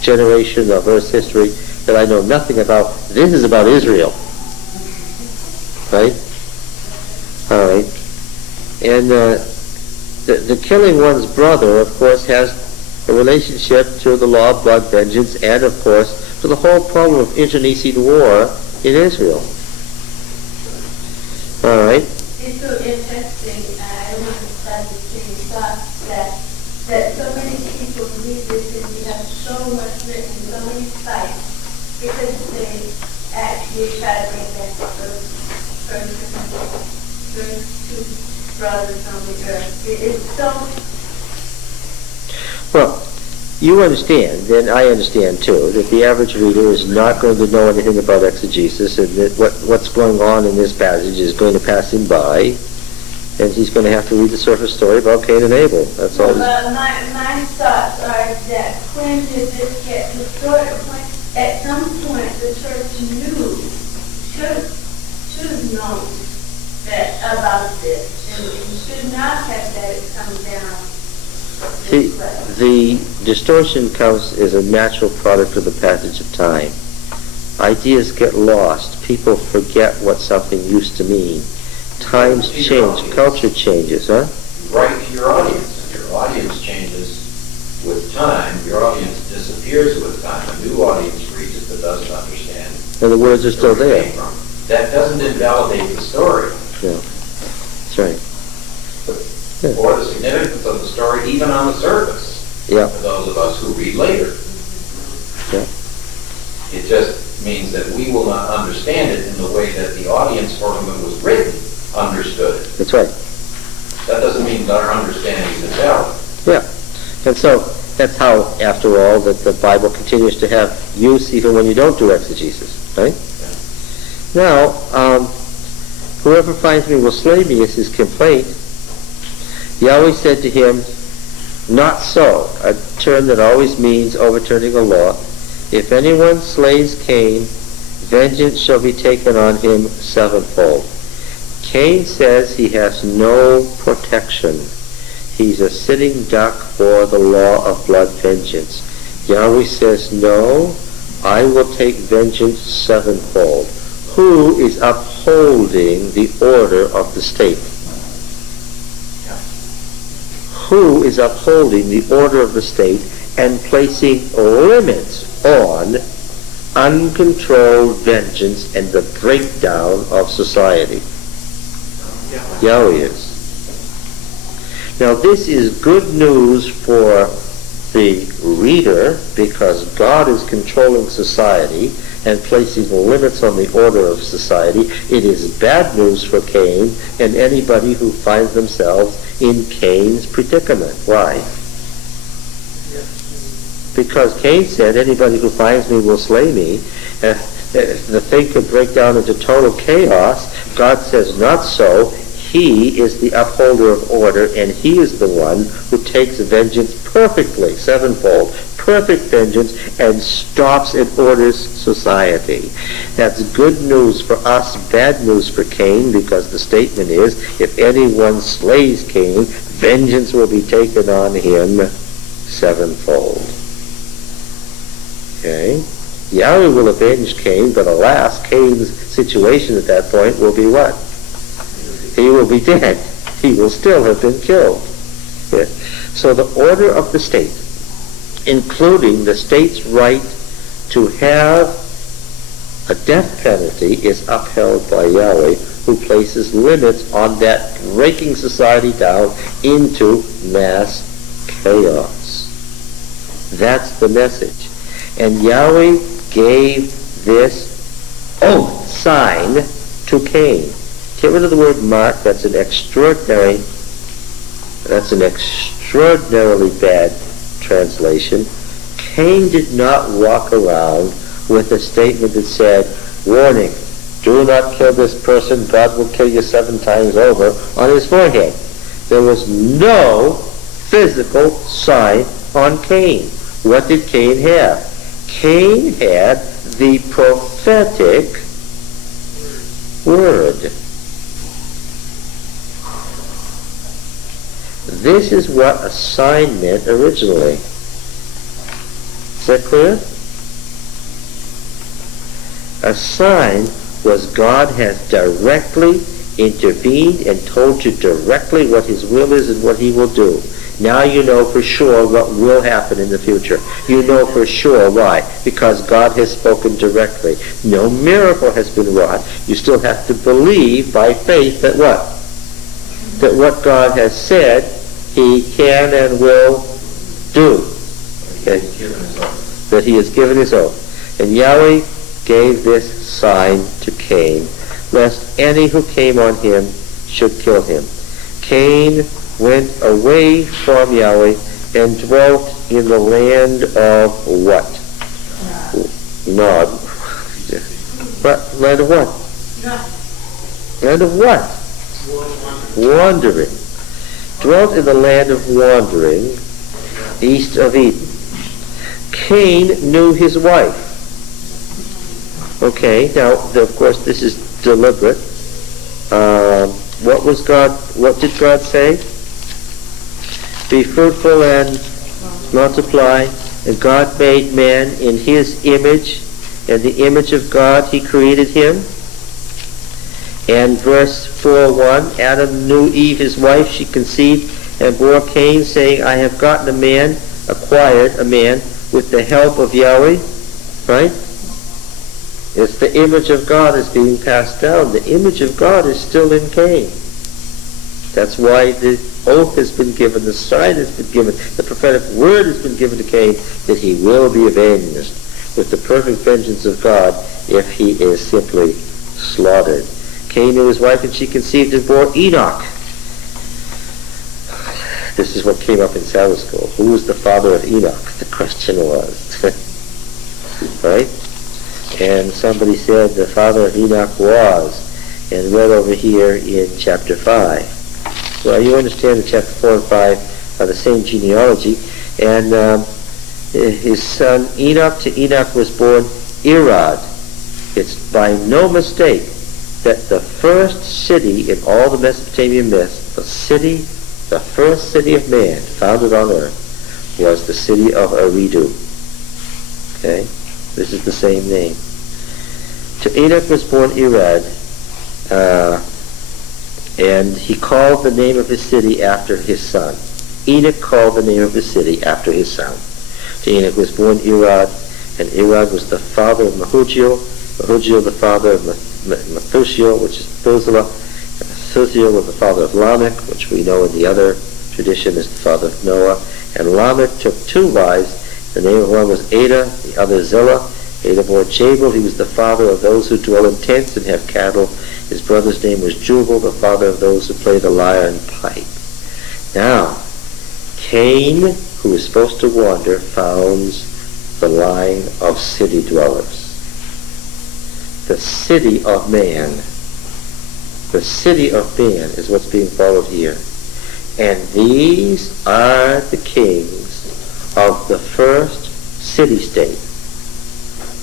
generation of Earth's history that I know nothing about. This is about Israel. Right? All right. And the killing one's brother, of course, has a relationship to the law of blood vengeance and, of course, to the whole problem of internecine war in Israel. All right. It's so interesting, I don't want to start the same thought, that so many people read this and we have so much written, so many sites, because they actually try to bring back the first two brothers on the earth. It is so... Well, you understand, and I understand too, that the average reader is not going to know anything about exegesis, and that what's going on in this passage is going to pass him by, and he's going to have to read the surface story about Cain and Abel. That's all. My thoughts are that when did this get distorted? When, at some point, the church should have known about this, and should not have let it come down. See, the distortion comes as a natural product of the passage of time. Ideas get lost. People forget what something used to mean. Times change. Culture changes, huh? You write to your audience, and your audience changes with time. Your audience disappears with time. A new audience reads it but doesn't understand. And the words are still there. That doesn't invalidate the story. Yeah, that's right. Yeah. Or the significance of the story, even on the surface, Yeah. for those of us who read later. Yeah. It just means that we will not understand it in the way that the audience for whom it was written understood it. That's right. That doesn't mean that our understanding is invalid. Yeah. And so that's how, after all, that the Bible continues to have use even when you don't do exegesis, right? Yeah. Now, whoever finds me will slay me is his complaint. Yahweh said to him, not so, a term that always means overturning a law. If anyone slays Cain, vengeance shall be taken on him sevenfold. Cain says he has no protection. He's a sitting duck for the law of blood vengeance. Yahweh says, no, I will take vengeance sevenfold. Who is upholding the order of the state? Who is upholding the order of the state and placing limits on uncontrolled vengeance and the breakdown of society? Yahweh is. Now this is good news for the reader because God is controlling society and placing limits on the order of society. It is bad news for Cain and anybody who finds themselves in Cain's predicament. Why? Because Cain said, anybody who finds me will slay me. The thing could break down into total chaos. God says, not so. He is the upholder of order, and he is the one who takes vengeance perfectly, sevenfold, perfect vengeance, and stops and orders society. That's good news for us, bad news for Cain, because the statement is, if anyone slays Cain, vengeance will be taken on him sevenfold. Okay? Yahweh will avenge Cain, but alas, Cain's situation at that point will be what? He will be dead. He will still have been killed. Yeah. So the order of the state, including the state's right to have a death penalty is upheld by Yahweh, who places limits on that, breaking society down into mass chaos. That's the message. And Yahweh gave this oath, sign, to Cain. Get rid of the word mark. That's an extraordinarily bad translation. Cain did not walk around with a statement that said, warning, do not kill this person, God will kill you 7 times over, on his forehead. There was no physical sign on Cain. What did Cain have? Cain had the prophetic word. This is what a sign meant originally. Is that clear? A sign was God has directly intervened and told you directly what his will is and what he will do. Now you know for sure what will happen in the future. You know for sure why. Because God has spoken directly. No miracle has been wrought. You still have to believe by faith that what? That what God has said, he can and will do. Okay? That he has given his oath. And Yahweh gave this sign to Cain, lest any who came on him should kill him. Cain went away from Yahweh and dwelt in the land of what? Nod. What? Land of what? Land of what? Wandering. Dwelt in the land of wandering, east of Eden. Cain knew his wife. Okay, now, of course, this is deliberate. What did God say? Be fruitful and multiply. And God made man in his image. In the image of God he created him. And verse 4:1, Adam knew Eve his wife. She conceived and bore Cain, saying, I have acquired a man with the help of Yahweh. Right? It's the image of God is being passed down. The image of God is still in Cain. That's why the oath has been given, the sign has been given, the prophetic word has been given to Cain that he will be avenged with the perfect vengeance of God if he is simply slaughtered. Cain knew his wife, and she conceived and bore Enoch. This is what came up in Sabbath school. Who was the father of Enoch? The question was. Right? And somebody said the father of Enoch was, and read over here in chapter 5. Well, you understand that chapter 4 and 5 are the same genealogy, and his son Enoch, to Enoch was born Irad. It's by no mistake that the first city in all the Mesopotamian myths, the first city of man founded on earth, was the city of Eridu. Okay? This is the same name. To Enoch was born Irad, and he called the name of his city after his son. Enoch called the name of his city after his son. To Enoch was born Irad, and Irad was the father of Mehujael, Mehujael the father of Methushael, which is Methuselah, and Methuselah was the father of Lamech, which we know in the other tradition is the father of Noah. And Lamech took 2 wives. The name of one was Ada, the other Zillah. Ada bore Jabal. He was the father of those who dwell in tents and have cattle. His brother's name was Jubal, the father of those who play the lyre and pipe. Now, Cain, who is supposed to wander, founds the line of city dwellers. The city of man. The city of man is what's being followed here. And these are the kings of the first city-state.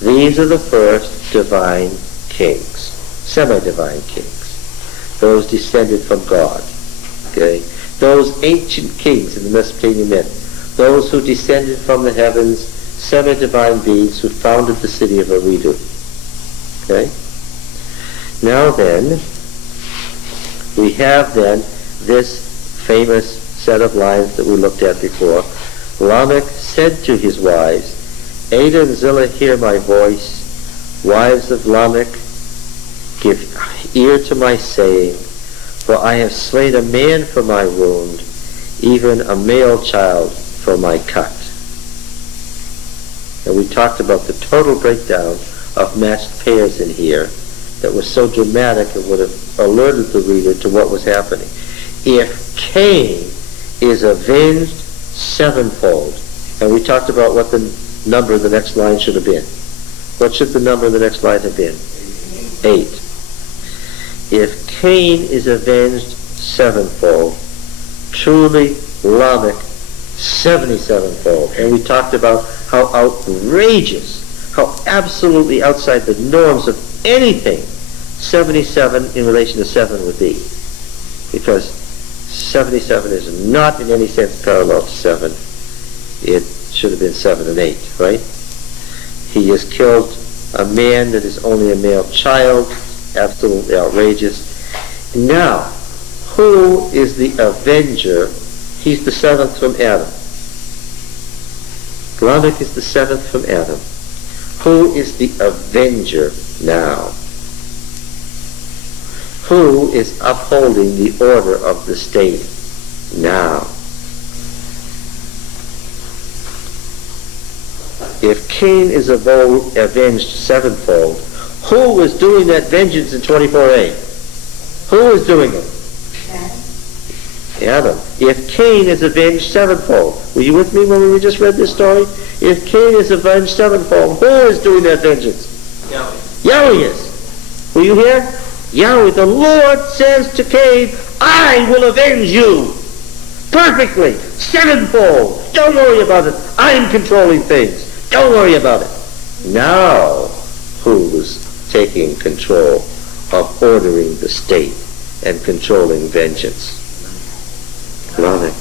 These are the first divine kings, semi-divine kings, those descended from God. Okay, those ancient kings in the Mesopotamian myth, those who descended from the heavens, semi-divine beings who founded the city of Eridu. Okay. Now then, we have then this famous set of lines that we looked at before. Lamech said to his wives, Ada and Zillah, hear my voice. Wives of Lamech, give ear to my saying. For I have slain a man for my wound, even a male child for my cut. And we talked about the total breakdown of matched pairs in here that was so dramatic it would have alerted the reader to what was happening. If Cain is avenged sevenfold, and we talked about what the number of the next line should have been. What should the number of the next line have been? 8. If Cain is avenged sevenfold, truly Lamech 77-fold. And we talked about how outrageous, how absolutely outside the norms of anything 77 in relation to 7 would be. Because 77 is not in any sense parallel to 7. It should have been 7 and 8, right? He has killed a man that is only a male child, absolutely outrageous. Now, who is the avenger? He's the 7th from Adam. Lamech is the 7th from Adam. Who is the avenger now? Who is upholding the order of the state now? If Cain is avenged sevenfold, who is doing that vengeance in 24a? Who is doing it? Adam. If Cain is avenged sevenfold, were you with me when we just read this story? If Cain is avenged sevenfold, who is doing that vengeance? Yahweh. Yahweh is. Were you here? Yahweh, the Lord says to Cain, I will avenge you perfectly, sevenfold. Don't worry about it. I'm controlling things. Don't worry about it. Now, who's taking control of ordering the state and controlling vengeance? Lamech.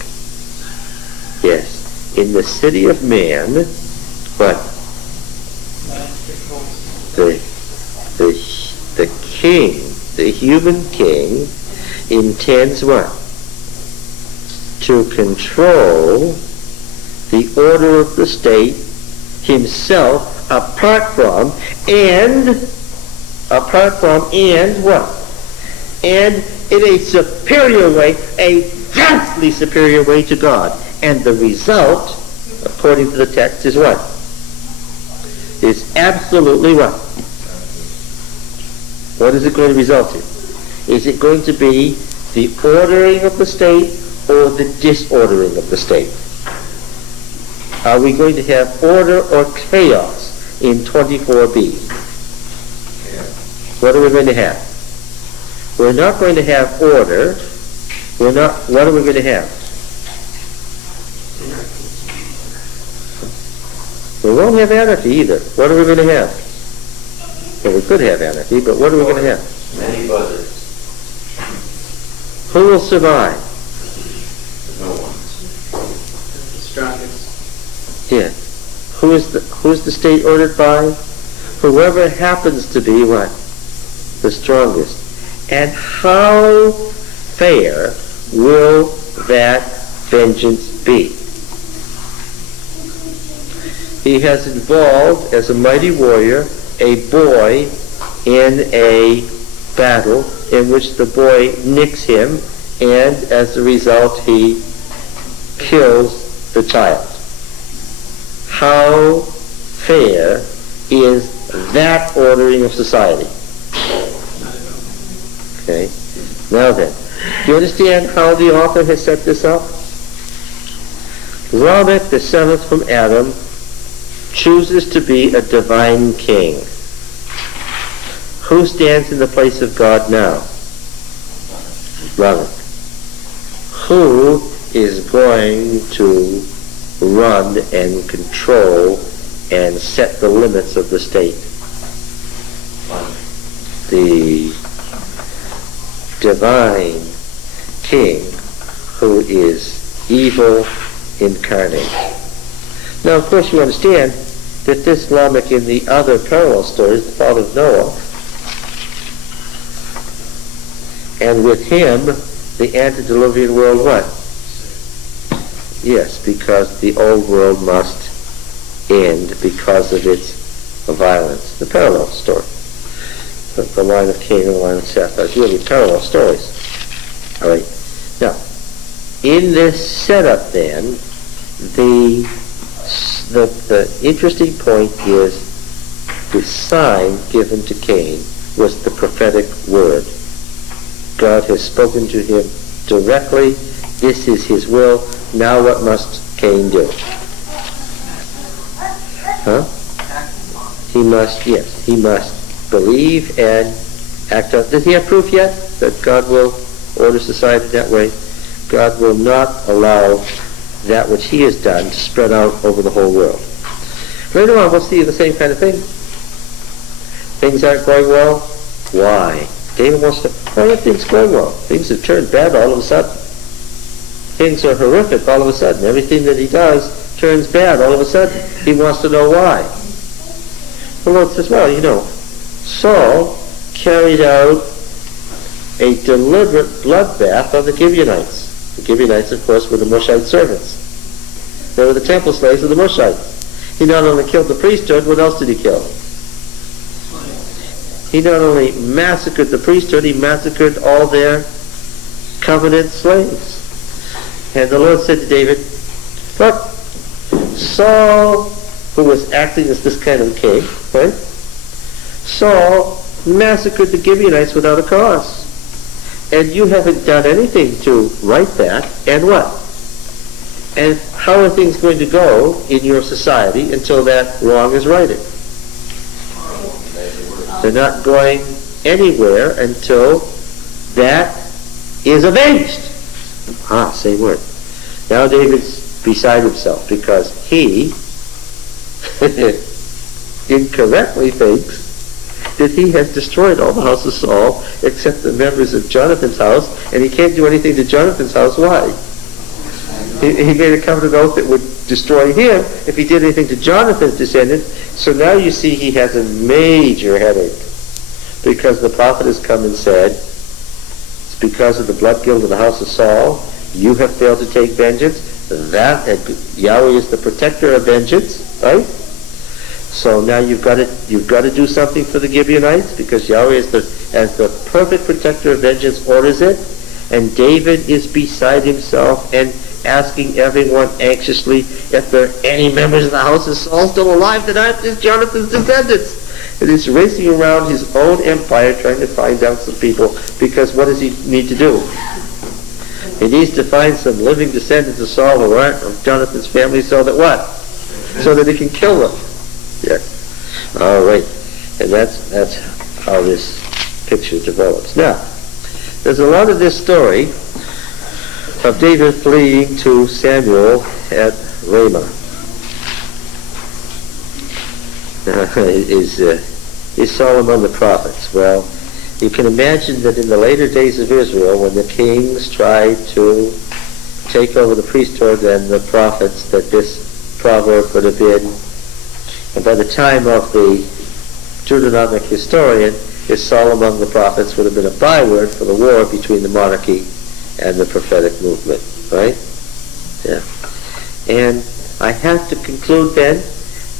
Yes. In the city of man, what? The king, the human king, intends what? To control the order of the state himself, apart from what? And in a superior way, a vastly superior way to God. And the result, according to the text, is what? Is absolutely what? What is it going to result in? Is it going to be the ordering of the state or the disordering of the state? Are we going to have order or chaos in 24b? What are we going to have? We're not going to have order. What are we going to have? We won't have anarchy either. What are we going to have? Well, we could have anarchy, but what are we going to have? Many buzzards. Who will survive? No one. The strongest. Yeah. Who's the state ordered by? Whoever happens to be what? The strongest. And how fair will that vengeance be? He has involved, as a mighty warrior, a boy in a battle in which the boy nicks him, and as a result he kills the child. How fair is that ordering of society? Okay. Now then, do you understand how the author has set this up? Lamech, the 7th from Adam, chooses to be a divine king. Who stands in the place of God now? Lamech. Who is going to run and control and set the limits of the state? The divine king who is evil incarnate. Now, of course, you understand that this Lamech in the other parallel stories, the father of Noah, and with him, the antediluvian world what? Yes, because the old world must end because of its violence. The parallel story. The line of Cain and the line of Seth are really parallel stories. All right. Now, in this setup then, the interesting point is the sign given to Cain was the prophetic word. God has spoken to him directly. This is his will. Now what must Cain do? Huh? He must believe and act on. Does he have proof yet that God will order society that way? God will not allow that which he has done to spread out over the whole world. Later on, we'll see the same kind of thing. Things aren't going well. Why? David wants to, why are things going well? Things have turned bad all of a sudden. Things are horrific all of a sudden. Everything that he does turns bad all of a sudden. He wants to know why. The Lord says, well, you know, Saul carried out a deliberate bloodbath on the Gibeonites. The Gibeonites, of course, were the Moshite servants. They were the temple slaves of the Moshites. He not only killed the priesthood, what else did he kill? He not only massacred the priesthood, he massacred all their covenant slaves. And the Lord said to David, look, Saul, who was acting as this kind of king, right? Saul massacred the Gibeonites without a cause. And you haven't done anything to right that. And what? And how are things going to go in your society until that wrong is righted? They're not going anywhere until that is avenged. Same word. Now David's beside himself because he incorrectly thinks that he has destroyed all the house of Saul except the members of Jonathan's house, and he can't do anything to Jonathan's house. Why? He made a covenant oath that would destroy him if he did anything to Jonathan's descendants. So now you see he has a major headache because the prophet has come and said, it's because of the blood guilt of the house of Saul, you have failed to take vengeance. That Yahweh is the protector of vengeance, right? So now you've got to do something for the Gibeonites because Yahweh as the perfect protector of vengeance orders it, and David is beside himself and asking everyone anxiously if there are any members of the house of Saul still alive that aren't Jonathan's descendants. And he's racing around his own empire trying to find out some people because what does he need to do? He needs to find some living descendants of Saul who aren't of Jonathan's family so that what? So that he can kill them. Yeah. All right. And that's how this picture develops. Now, there's a lot of this story of David fleeing to Samuel at Ramah. Is Saul among the prophets? Well, you can imagine that in the later days of Israel, when the kings tried to take over the priesthood and the prophets, that this proverb would have been, and by the time of the Deuteronomic historian, is Saul among the prophets would have been a byword for the war between the monarchy and the prophetic movement, right? Yeah. And I have to conclude then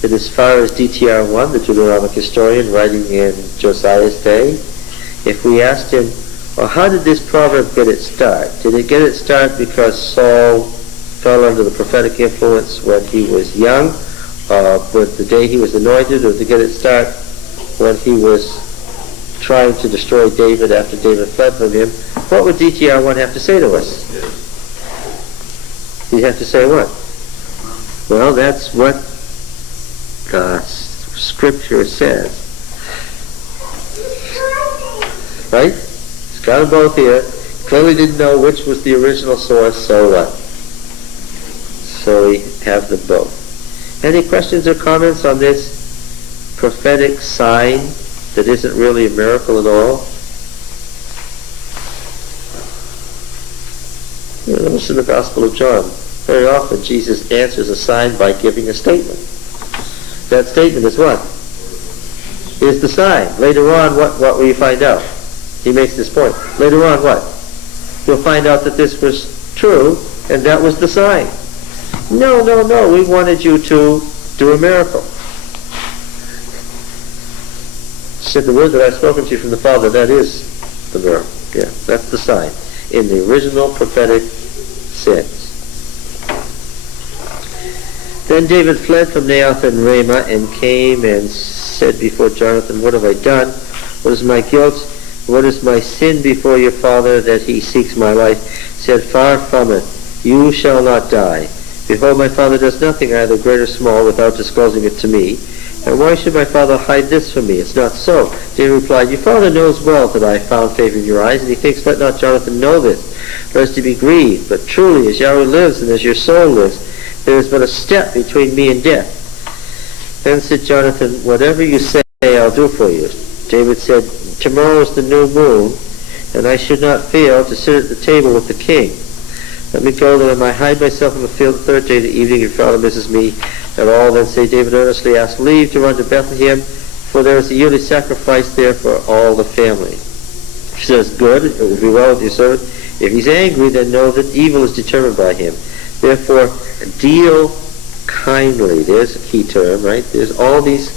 that as far as DTR1, the Deuteronomic historian writing in Josiah's day, if we asked him, well, how did this proverb get its start? Did it get its start because Saul fell under the prophetic influence when he was young, with the day he was anointed, or did it get its start when he was trying to destroy David after David fled from him? What would DTR1 have to say to us? He'd have to say what? Well, that's what Scripture says. Right? He's got them both here. Clearly didn't know which was the original source, so what? So we have them both. Any questions or comments on this prophetic sign that isn't really a miracle at all? You know, listen to the Gospel of John. Very often Jesus answers a sign by giving a statement. That statement is what? Is the sign. Later on, what will you find out? He makes this point. Later on, what? You'll find out that this was true, and that was the sign. No, we wanted you to do a miracle. Said, the word that I've spoken to you from the Father, that is the miracle. Yeah, that's the sign. In the original prophetic sense. Then David fled from Naioth and Ramah and came and said before Jonathan, what have I done? What is my guilt? What is my sin before your father that he seeks my life? Said, far from it. You shall not die. Behold, my father does nothing, either great or small, without disclosing it to me. And why should my father hide this from me? It's not so. David replied, your father knows well that I found favor in your eyes, and he thinks, let not Jonathan know this, lest he be grieved. But truly, as Yahweh lives, and as your soul lives, there is but a step between me and death. Then said Jonathan, whatever you say, I'll do for you. David said, tomorrow is the new moon, and I should not fail to sit at the table with the king. Let me go that I might hide myself in the field the third day of the evening, your father misses me at all. Then say, David earnestly asked leave to run to Bethlehem, for there is a yearly sacrifice there for all the family. She says, good, it will be well with your servant. If he's angry, then know that evil is determined by him. Therefore, deal kindly. There's a key term, right? There's all these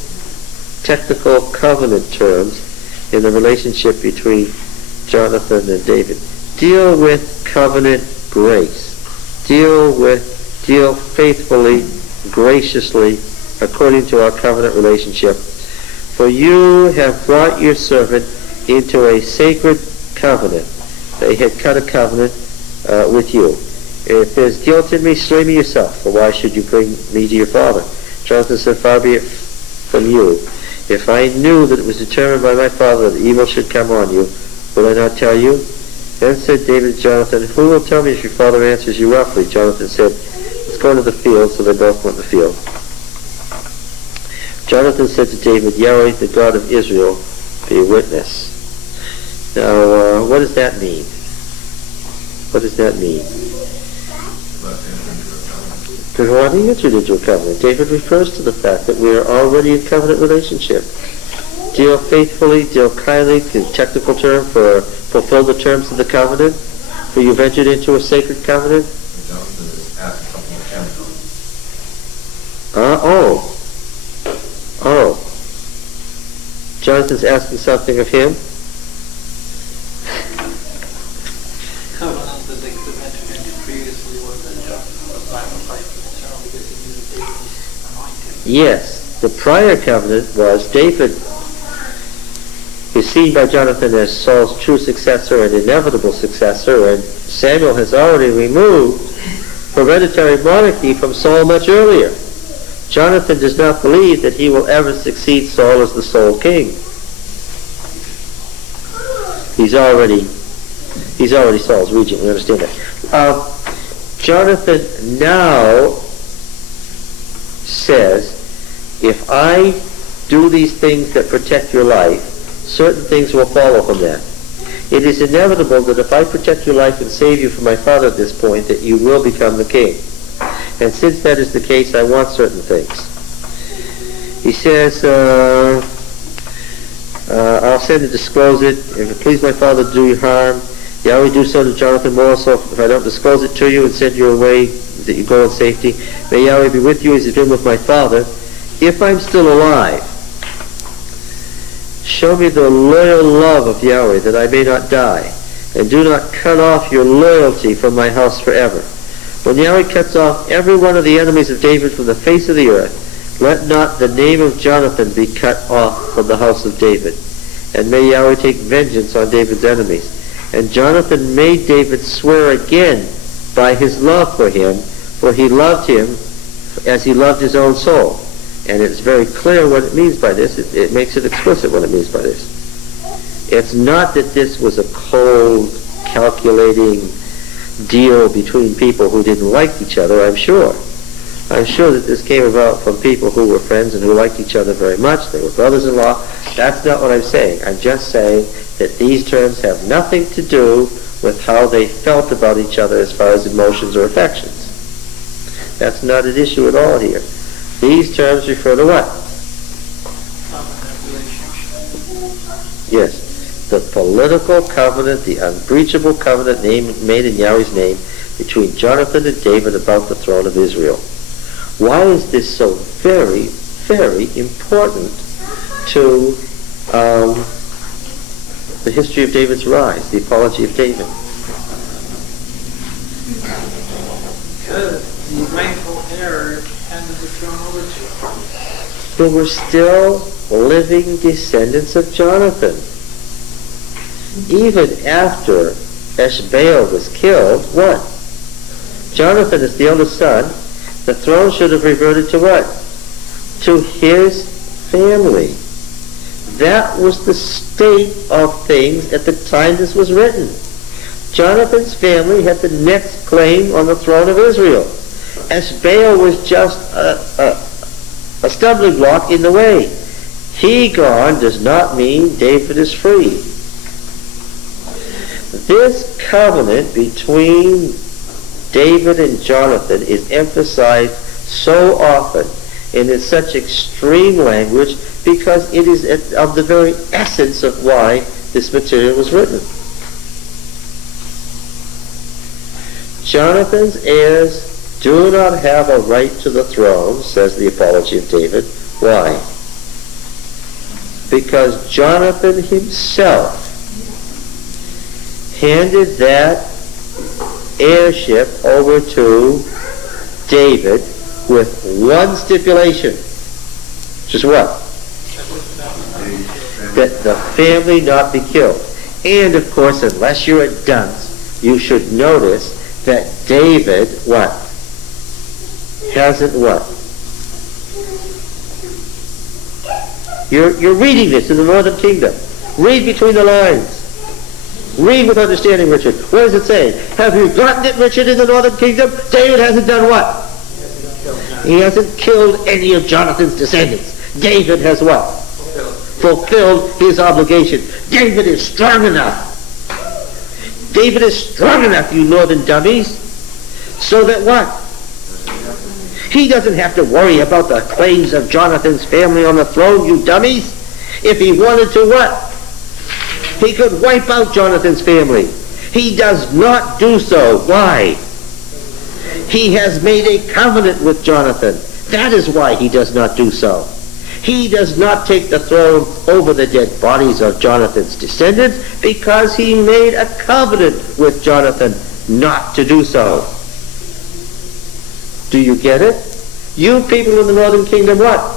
technical covenant terms in the relationship between Jonathan and David. Deal with covenant grace. Deal faithfully, graciously, according to our covenant relationship. For you have brought your servant into a sacred covenant. They had cut a covenant with you. If there's guilt in me, slay me yourself, for why should you bring me to your father? Jonathan said, far be it from you. If I knew that it was determined by my father that evil should come on you, would I not tell you? Then said David to Jonathan, who will tell me if your father answers you roughly? Jonathan said, let's go into the field. So they both went to the field. Jonathan said to David, Yahweh, the God of Israel, be a witness. Now, what does that mean? What does that mean? Because what he entered into a covenant. David refers to the fact that we are already in covenant relationship. Deal faithfully, deal kindly, the technical term for fulfill the terms of the covenant, for you've entered into a sacred covenant. Jonathan is asking something of Oh. Jonathan's asking something of him. Covenant that they could have entered into previously was that Jonathan was sacrificed to the throne because he knew that David was anointed. Yes, the prior covenant was David is seen by Jonathan as Saul's true successor and inevitable successor, and Samuel has already removed hereditary monarchy from Saul much earlier. Jonathan does not believe that he will ever succeed Saul as the sole king. He's already Saul's regent. We understand that. Jonathan now says, if I do these things that protect your life, certain things will follow from that. It is inevitable that if I protect your life and save you from my father at this point, that you will become the king. And since that is the case, I want certain things. He says, I'll send to disclose it. If it please my father to do you harm, Yahweh do so to Jonathan more, so if I don't disclose it to you and send you away, that you go in safety. May Yahweh be with you as he's been with my father. If I'm still alive, show me the loyal love of Yahweh, that I may not die, and do not cut off your loyalty from my house forever. When Yahweh cuts off every one of the enemies of David from the face of the earth, let not the name of Jonathan be cut off from the house of David. And may Yahweh take vengeance on David's enemies. And Jonathan made David swear again by his love for him, for he loved him as he loved his own soul. And it's very clear what it means by this. It makes it explicit what it means by this. It's not that this was a cold, calculating deal between people who didn't like each other, I'm sure. I'm sure that this came about from people who were friends and who liked each other very much. They were brothers-in-law. That's not what I'm saying. I'm just saying that these terms have nothing to do with how they felt about each other as far as emotions or affections. That's not an issue at all here. These terms refer to what? Yes. The political covenant, the unbreachable covenant made in Yahweh's name between Jonathan and David about the throne of Israel. Why is this so very, very important to the history of David's rise, the apology of David? Because the rightful heir handed the throne over to him. There were still living descendants of Jonathan. Even after Eshbaal was killed, what? Jonathan is the eldest son. The throne should have reverted to what? To his family. That was the state of things at the time this was written. Jonathan's family had the next claim on the throne of Israel. Eshbaal was just a stumbling block in the way. He gone does not mean David is free. This covenant between David and Jonathan is emphasized so often and in such extreme language because it is of the very essence of why this material was written. Jonathan's heirs do not have a right to the throne, says the Apology of David. Why? Because Jonathan himself handed that heirship over to David with one stipulation. Which is what? That the family not be killed. And of course, unless you're a dunce, you should notice that David, what? Hasn't what? You're reading this in the Northern Kingdom. Read between the lines. Read with understanding, Richard. What does it say? Have you gotten it, Richard, in the Northern Kingdom? David hasn't done what? He hasn't killed any of Jonathan's descendants. David has what? Fulfilled his obligation. David is strong enough. David is strong enough, you northern dummies, so that what? He doesn't have to worry about the claims of Jonathan's family on the throne, you dummies. If he wanted to, what? He could wipe out Jonathan's family. He does not do so. Why? He has made a covenant with Jonathan. That is why he does not do so. He does not take the throne over the dead bodies of Jonathan's descendants because he made a covenant with Jonathan not to do so. Do you get it? You people in the Northern Kingdom, what?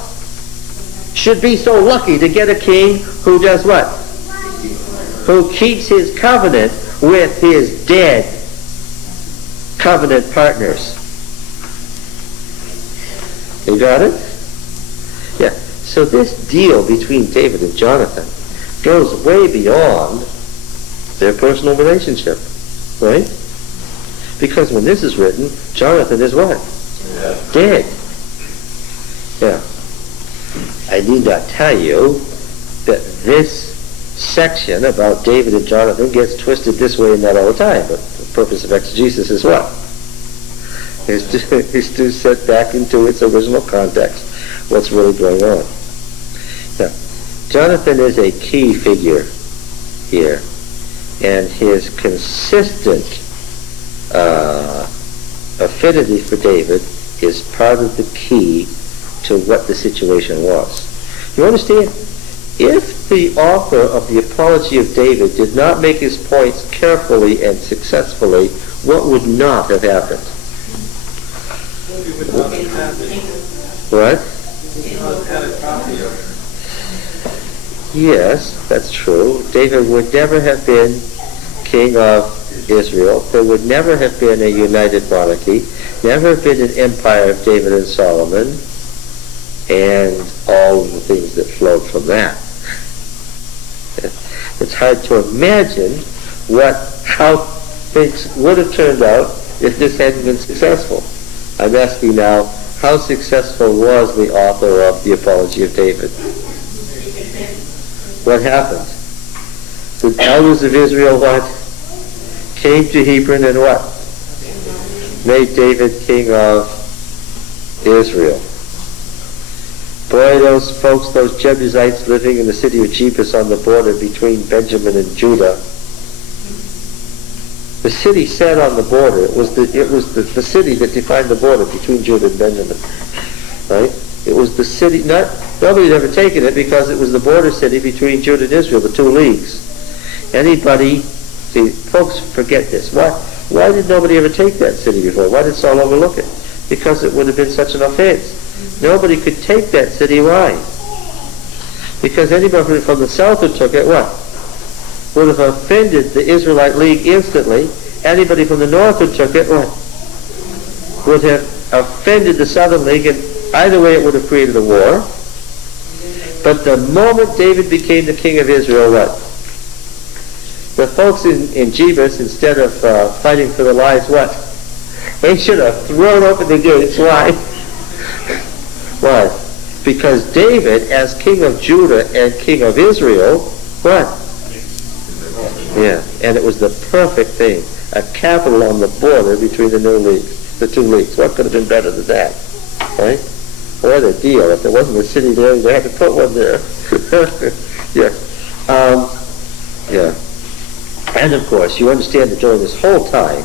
Should be so lucky to get a king who does what? Who keeps his covenant with his dead covenant partners. You got it? Yeah. So this deal between David and Jonathan goes way beyond their personal relationship, right? Because when this is written, Jonathan is what? Dead. Yeah. I need not tell you that this section about David and Jonathan gets twisted this way and that all the time, but the purpose of exegesis is what? Is to set back into its original context what's really going on. Now, Jonathan is a key figure here, and his consistent affinity for David is part of the key to what the situation was. You understand? If the author of the Apology of David did not make his points carefully and successfully, what would not have happened? What? Yes, that's true. David would never have been king of Israel. There would never have been a united monarchy, never have been an empire of David and Solomon, and all of the things that flowed from that. It's hard to imagine how things would have turned out if this hadn't been successful. I'm asking now, how successful was the author of the Apology of David? What happened? The elders of Israel what? Came to Hebron and what? Made David king of Israel. Boy, those folks, those Jebusites living in the city of Jebus on the border between Benjamin and Judah, the city sat on the border. It was the city that defined the border between Judah and Benjamin. right? It was the city, nobody had ever taken it because it was the border city between Judah and Israel, the two leagues. Anybody, see, folks forget this. Why did nobody ever take that city before? Why did Saul overlook it? Because it would have been such an offense. Nobody could take that city. Why? Because anybody from the south who took it, what? Would have offended the Israelite League instantly. Anybody from the north who took it, what? Would have offended the Southern League, and either way it would have created a war. But the moment David became the king of Israel, what? The folks in Jebus, instead of fighting for their lives, what? They should have thrown open the gates. Why? Why? Because David, as king of Judah and king of Israel, what? Yeah, and it was the perfect thing. A capital on the border between the two leagues. What could have been better than that? Right? What a deal. If there wasn't a city there, they had to put one there. Yeah. Yeah. And of course, you understand that during this whole time,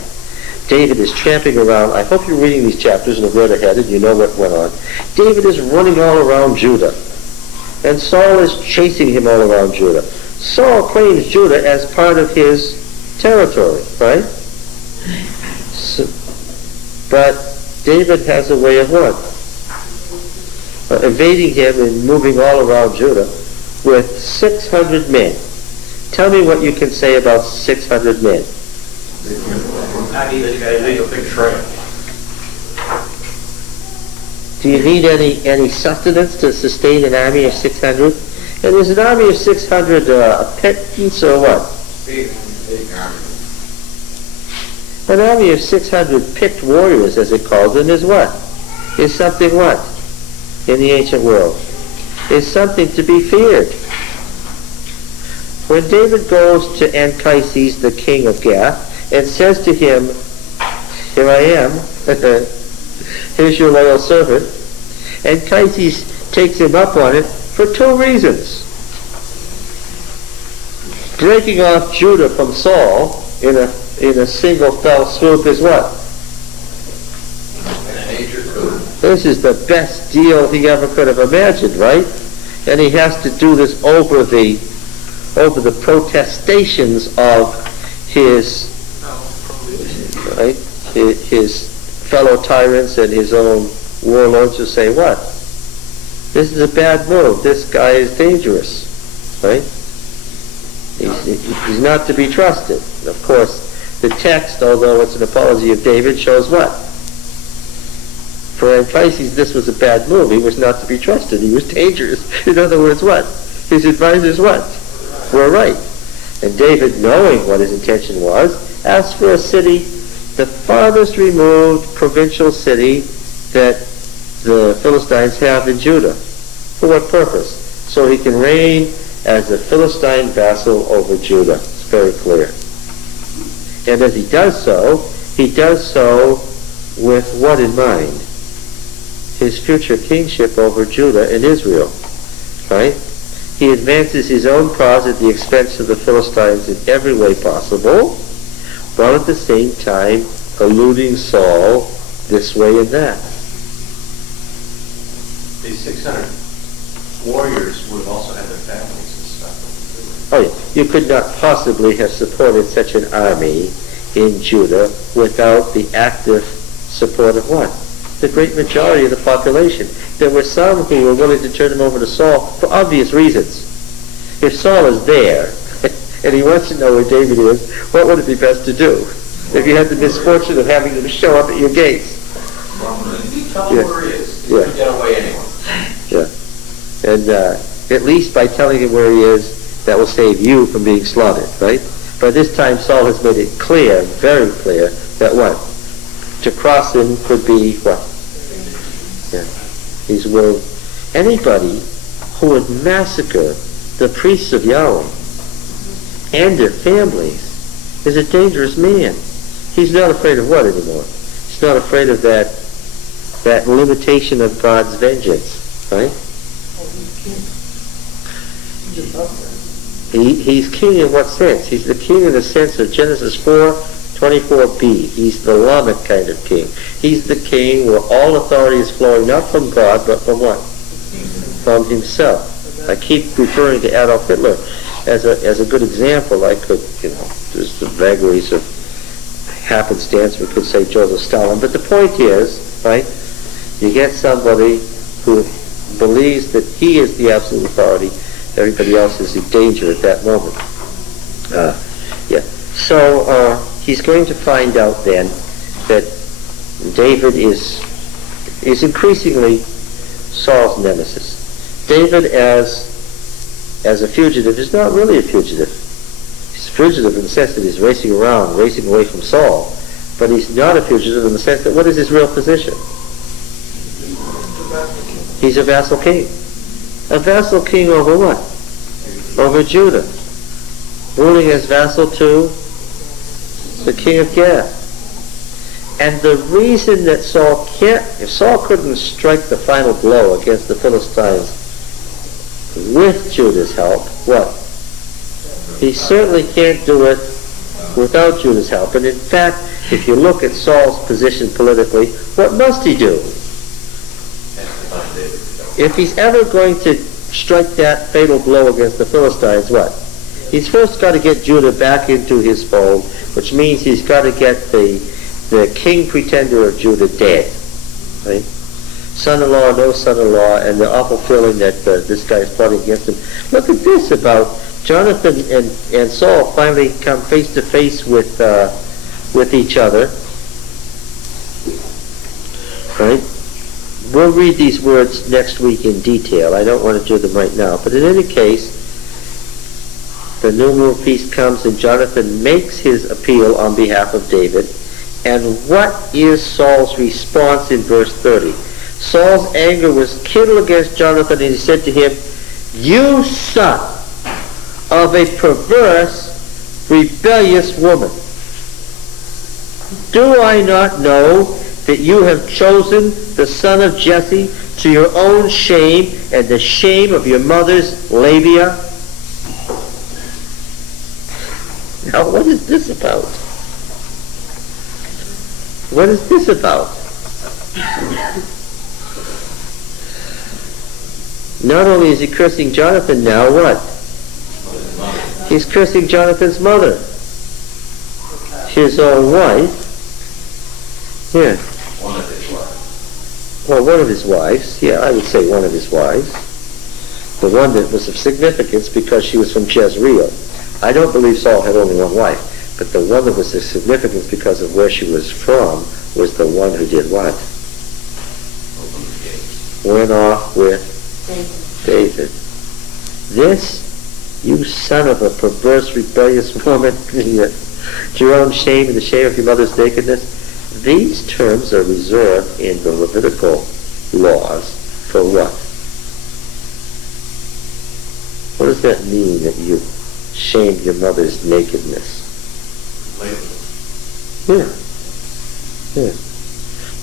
David is tramping around. I hope you're reading these chapters and have read ahead and you know what went on. David is running all around Judah. And Saul is chasing him all around Judah. Saul claims Judah as part of his territory, right? So, but David has a way of what? Evading him and moving all around Judah with 600 men. Tell me what you can say about 600 men. I need a big trail. Do you need any sustenance to sustain an army of 600? And is an army of 600 a pittance or what? Big army. An army of 600 picked warriors, as it calls them, is what? Is something what? In the ancient world. Is something to be feared. When David goes to Anchises, the king of Gath, and says to him, "Here I am, here's your loyal servant," Anchises takes him up on it for two reasons. Breaking off Judah from Saul in a single fell swoop is what? This is the best deal he ever could have imagined, right? And he has to do this over the protestations of his fellow tyrants and his own warlords who say, what? This is a bad move. This guy is dangerous, right? He's not to be trusted. And of course, the text, although it's an apology of David, shows what? For Anchises, this was a bad move. He was not to be trusted. He was dangerous. In other words, what? His advisors, what? Were right. And David, knowing what his intention was, asked for a city, the farthest removed provincial city that the Philistines have in Judah. For what purpose? So he can reign as a Philistine vassal over Judah. It's very clear. And as he does so with what in mind? His future kingship over Judah and Israel. Right? He advances his own cause at the expense of the Philistines in every way possible, while at the same time eluding Saul this way and that. These 600 warriors would have also had their families and stuff. Oh yeah, you could not possibly have supported such an army in Judah without the active support of what? The great majority of the population. There were some who were willing to turn him over to Saul for obvious reasons. If Saul is there, and he wants to know where David is, what would it be best to do? If you had the misfortune of having him show up at your gates. Tell him where he is. Yeah. You can get away anyway. Yeah. And at least by telling him where he is, that will save you from being slaughtered, right? By this time, Saul has made it clear, very clear, that what? To cross him could be what? Yeah. He's willing. Anybody who would massacre the priests of Yahweh and their families is a dangerous man. He's not afraid of what anymore? He's not afraid of that limitation of God's vengeance, right? He's king in what sense? He's the king in the sense of Genesis 4, 24b, he's the Lamech kind of king. He's the king where all authority is flowing not from God, but from what? From himself. I keep referring to Adolf Hitler as a good example. I could, there's the vagaries of happenstance, we could say Joseph Stalin, but the point is, right, you get somebody who believes that he is the absolute authority, everybody else is in danger at that moment. So he's going to find out then that David is increasingly Saul's nemesis. David as a fugitive is not really a fugitive. He's a fugitive in the sense that he's racing away from Saul, but he's not a fugitive in the sense that what is his real position? He's a vassal king. A vassal king over what? Over Judah. Ruling as vassal to the king of Gath. And the reason that if Saul couldn't strike the final blow against the Philistines with Judah's help, what? He certainly can't do it without Judah's help. And in fact, if you look at Saul's position politically, what must he do? If he's ever going to strike that fatal blow against the Philistines, what? He's first got to get Judah back into his fold, which means he's got to get the king pretender of Judah dead. Right? Son-in-law, no son-in-law, and the awful feeling that this guy is plotting against him. Look at this about Jonathan and Saul finally come face to face with each other. Right? We'll read these words next week in detail. I don't want to do them right now. But in any case, the new moon feast comes and Jonathan makes his appeal on behalf of David. And what is Saul's response in verse 30? Saul's anger was kindled against Jonathan, and he said to him, "You son of a perverse, rebellious woman, do I not know that you have chosen the son of Jesse to your own shame and the shame of your mother's Labia?" Now, what is this about? What is this about? Not only is he cursing Jonathan now, what? He's cursing Jonathan's mother. His own wife. Yeah. One of his wives. Well, one of his wives. Yeah, I would say one of his wives. The one that was of significance because she was from Jezreel. I don't believe Saul had only one wife, but the one that was of significance because of where she was from was the one who did what? Went off with David. This, you son of a perverse, rebellious woman, to your own shame and the shame of your mother's nakedness. These terms are reserved in the Levitical laws for what? What does that mean that you shamed your mother's nakedness? Yeah.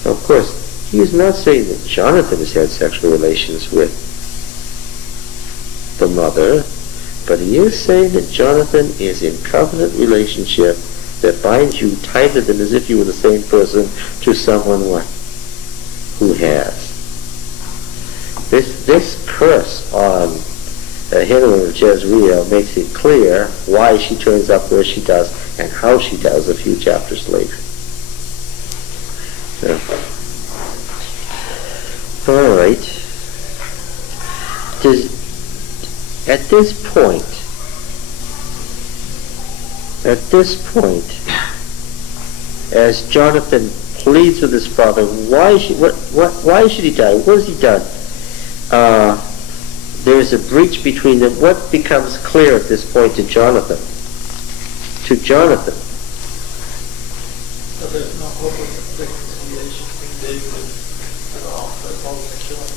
Now, of course, he is not saying that Jonathan has had sexual relations with the mother, but he is saying that Jonathan is in covenant relationship that binds you tighter than as if you were the same person to someone what? Who has. This curse on Hitler of Jezreel makes it clear why she turns up where she does and how she does a few chapters later. Yeah. All right. At this point, as Jonathan pleads with his father, why should he die? What has he done? There's a breach between them. What becomes clear at this point to Jonathan? So there's no hope of reconciliation between David and Saul. That's all they're killing.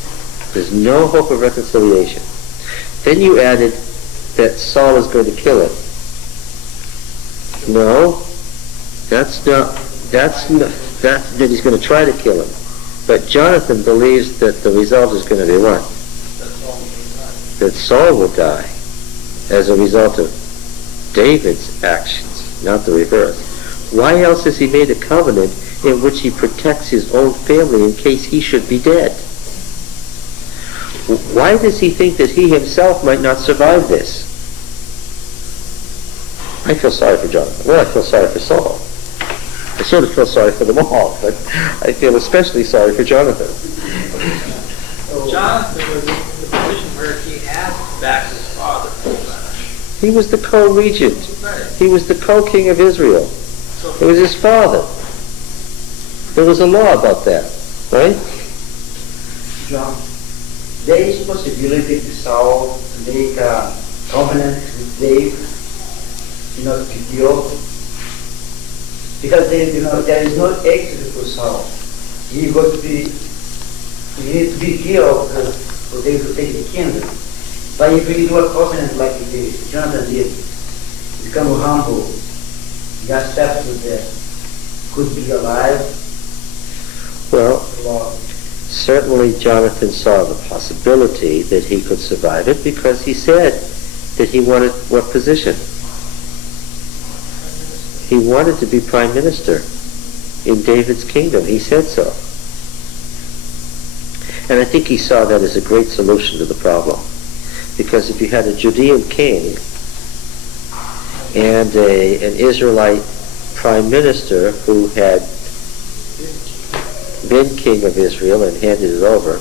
There's no hope of reconciliation. Then you added that Saul is going to kill him. No, that he's going to try to kill him. But Jonathan believes that the result is going to be what? That Saul will die as a result of David's actions, not the reverse. Why else has he made a covenant in which he protects his own family in case he should be dead? Why does he think that he himself might not survive this? I feel sorry for Jonathan. Well, I feel sorry for Saul. I sort of feel sorry for them all, but I feel especially sorry for Jonathan. Jonathan was in the position where he had to back his father. He was the co-regent. He was the co-king of Israel. It was his father. There was a law about that, right? John, there is possibility for Saul to make a covenant with David, to kill, because there is no exit for Saul. He needs to be killed for David to take the kingdom. But if we do a covenant like Jonathan did, become humble, he accepts that could be alive. Well, certainly Jonathan saw the possibility that he could survive it because he said that he wanted what position? He wanted to be prime minister in David's kingdom. He said so. And I think he saw that as a great solution to the problem. Because if you had a Judean king and an Israelite prime minister who had been king of Israel and handed it over,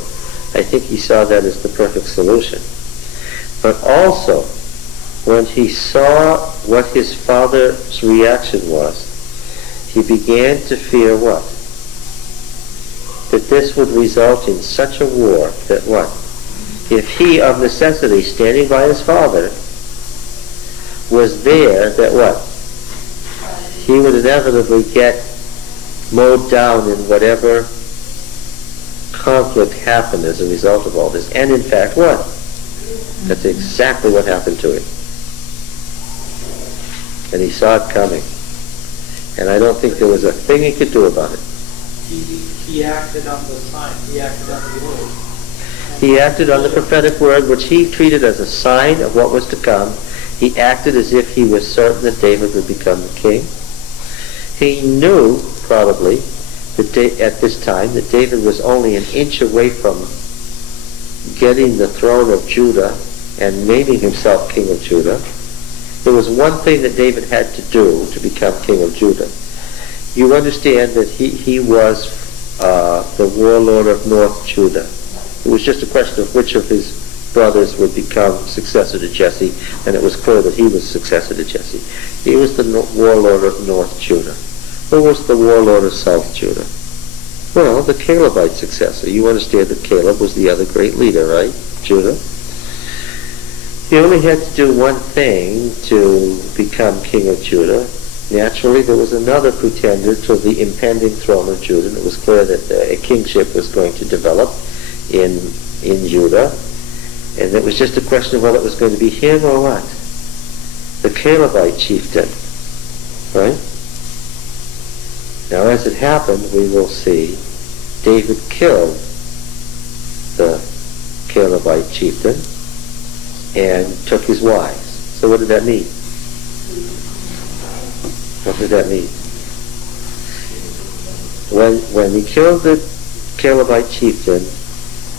I think he saw that as the perfect solution. But also, when he saw what his father's reaction was, he began to fear what? That this would result in such a war that what? If he, of necessity, standing by his father, was there, that what? He would inevitably get mowed down in whatever conflict happened as a result of all this. And in fact, what? That's exactly what happened to him. And he saw it coming. And I don't think there was a thing he could do about it. He acted on the sign. He acted on the word. He acted on the prophetic word, which he treated as a sign of what was to come. He acted as if he was certain that David would become the king. He knew, probably, that at this time, that David was only an inch away from getting the throne of Judah and naming himself king of Judah. There was one thing that David had to do to become king of Judah. You understand that he was the warlord of North Judah. It was just a question of which of his brothers would become successor to Jesse, and it was clear that he was successor to Jesse. He was the warlord of North Judah. Who was the warlord of South Judah? Well, the Calebite successor. You understand that Caleb was the other great leader, right? Judah. He only had to do one thing to become king of Judah. Naturally, there was another pretender to the impending throne of Judah, and it was clear that a kingship was going to develop in Judah, and it was just a question of whether it was going to be him or what? The Calebite chieftain, right? Now, as it happened, we will see David killed the Calebite chieftain and took his wives. So what did that mean? What did that mean? When he killed the Calebite chieftain,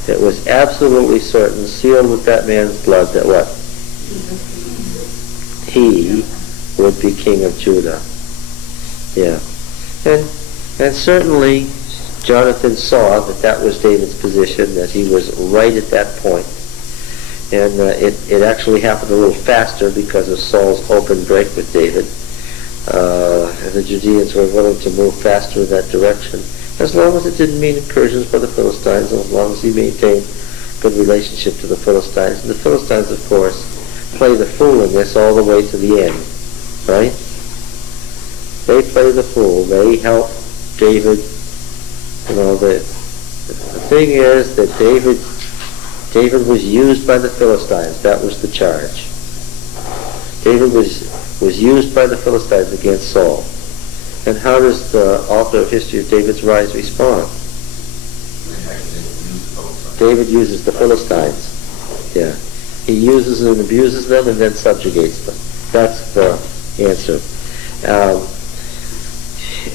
it was absolutely certain, sealed with that man's blood, that what? He would be king of Judah. Yeah. And certainly Jonathan saw that that was David's position, that he was right at that point. And it actually happened a little faster because of Saul's open break with David. And the Judeans were willing to move faster in that direction, as long as it didn't mean incursions by the Philistines, and as long as he maintained good relationship to the Philistines. And the Philistines, of course, play the fool in this all the way to the end, right? They play the fool. They help David. You know, the thing is that David was used by the Philistines. That was the charge. David was used by the Philistines against Saul. And how does the author of History of David's Rise respond? David uses the Philistines. Yeah. He uses and abuses them and then subjugates them. That's the answer.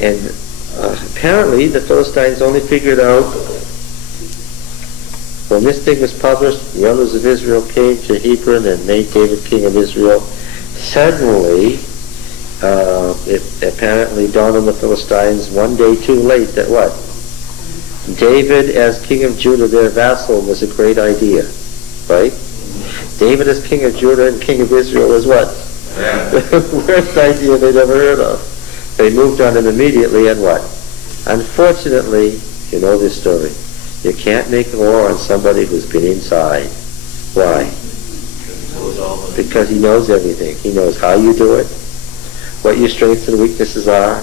And apparently the Philistines only figured out when this thing was published, the elders of Israel came to Hebron and made David king of Israel. Suddenly, it apparently dawned on the Philistines one day too late that what? David as king of Judah, their vassal, was a great idea, right? David as king of Judah and king of Israel is what? The worst idea they'd ever heard of. They moved on him immediately, and what? Unfortunately, you know this story. You can't make war on somebody who's been inside. Why? Because he knows everything. He knows how you do it, what your strengths and weaknesses are,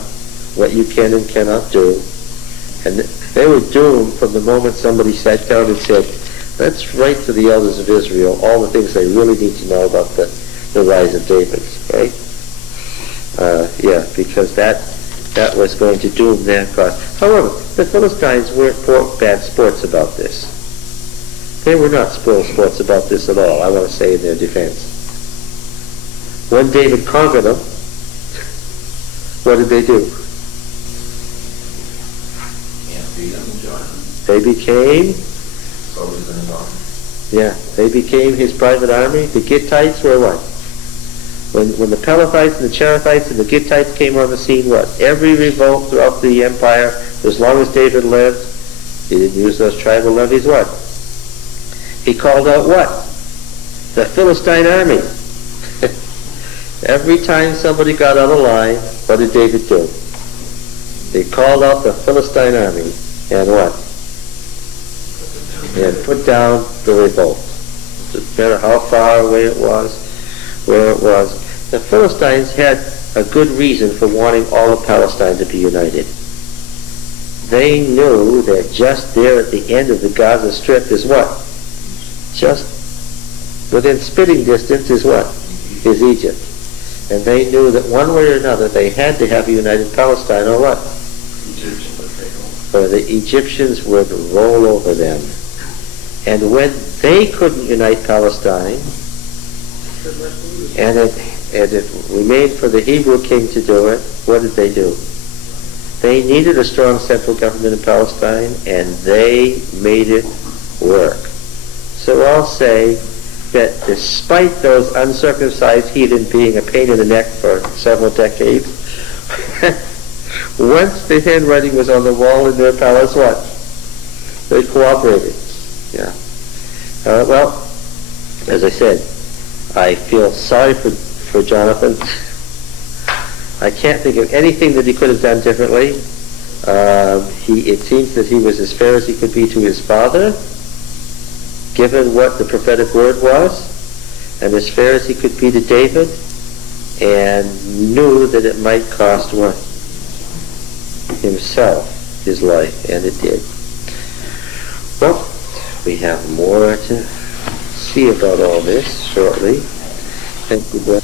what you can and cannot do. And they were doomed from the moment somebody sat down and said, let's write to the elders of Israel all the things they really need to know about the rise of David, right? Because that was going to doom their cause. However, the Philistines weren't bad sports about this. They were not spoiled sports about this at all, I want to say in their defense. When David conquered them, what did they do? Can't beat them, John. They became, Soldiers in his army. they became his private army. The Gittites were what? When the Pelethites and the Cherethites and the Gittites came on the scene, what? Every revolt throughout the empire, as long as David lived, he didn't use those tribal levies, what? He called out what? The Philistine army. Every time somebody got out of line, what did David do? He called out the Philistine army, and what? And put down the revolt. No matter how far away it was, where it was. The Philistines had a good reason for wanting all of Palestine to be united. They knew that just there at the end of the Gaza Strip is what? Just within spitting distance is what? Is Egypt. And they knew that one way or another they had to have a united Palestine, or what? Or the Egyptians would roll over them. And when they couldn't unite Palestine, and it remained for the Hebrew king to do it, what did they do? They needed a strong central government in Palestine, and they made it work. So I'll say that despite those uncircumcised heathen being a pain in the neck for several decades, once the handwriting was on the wall in their palace, what? They cooperated. Yeah. Well, as I said, I feel sorry for Jonathan. I can't think of anything that he could have done differently. It seems that he was as fair as he could be to his father, given what the prophetic word was, and as fair as he could be to David, and knew that it might cost what? Himself his life, and it did. Well, we have more to see about all this shortly. Thank you.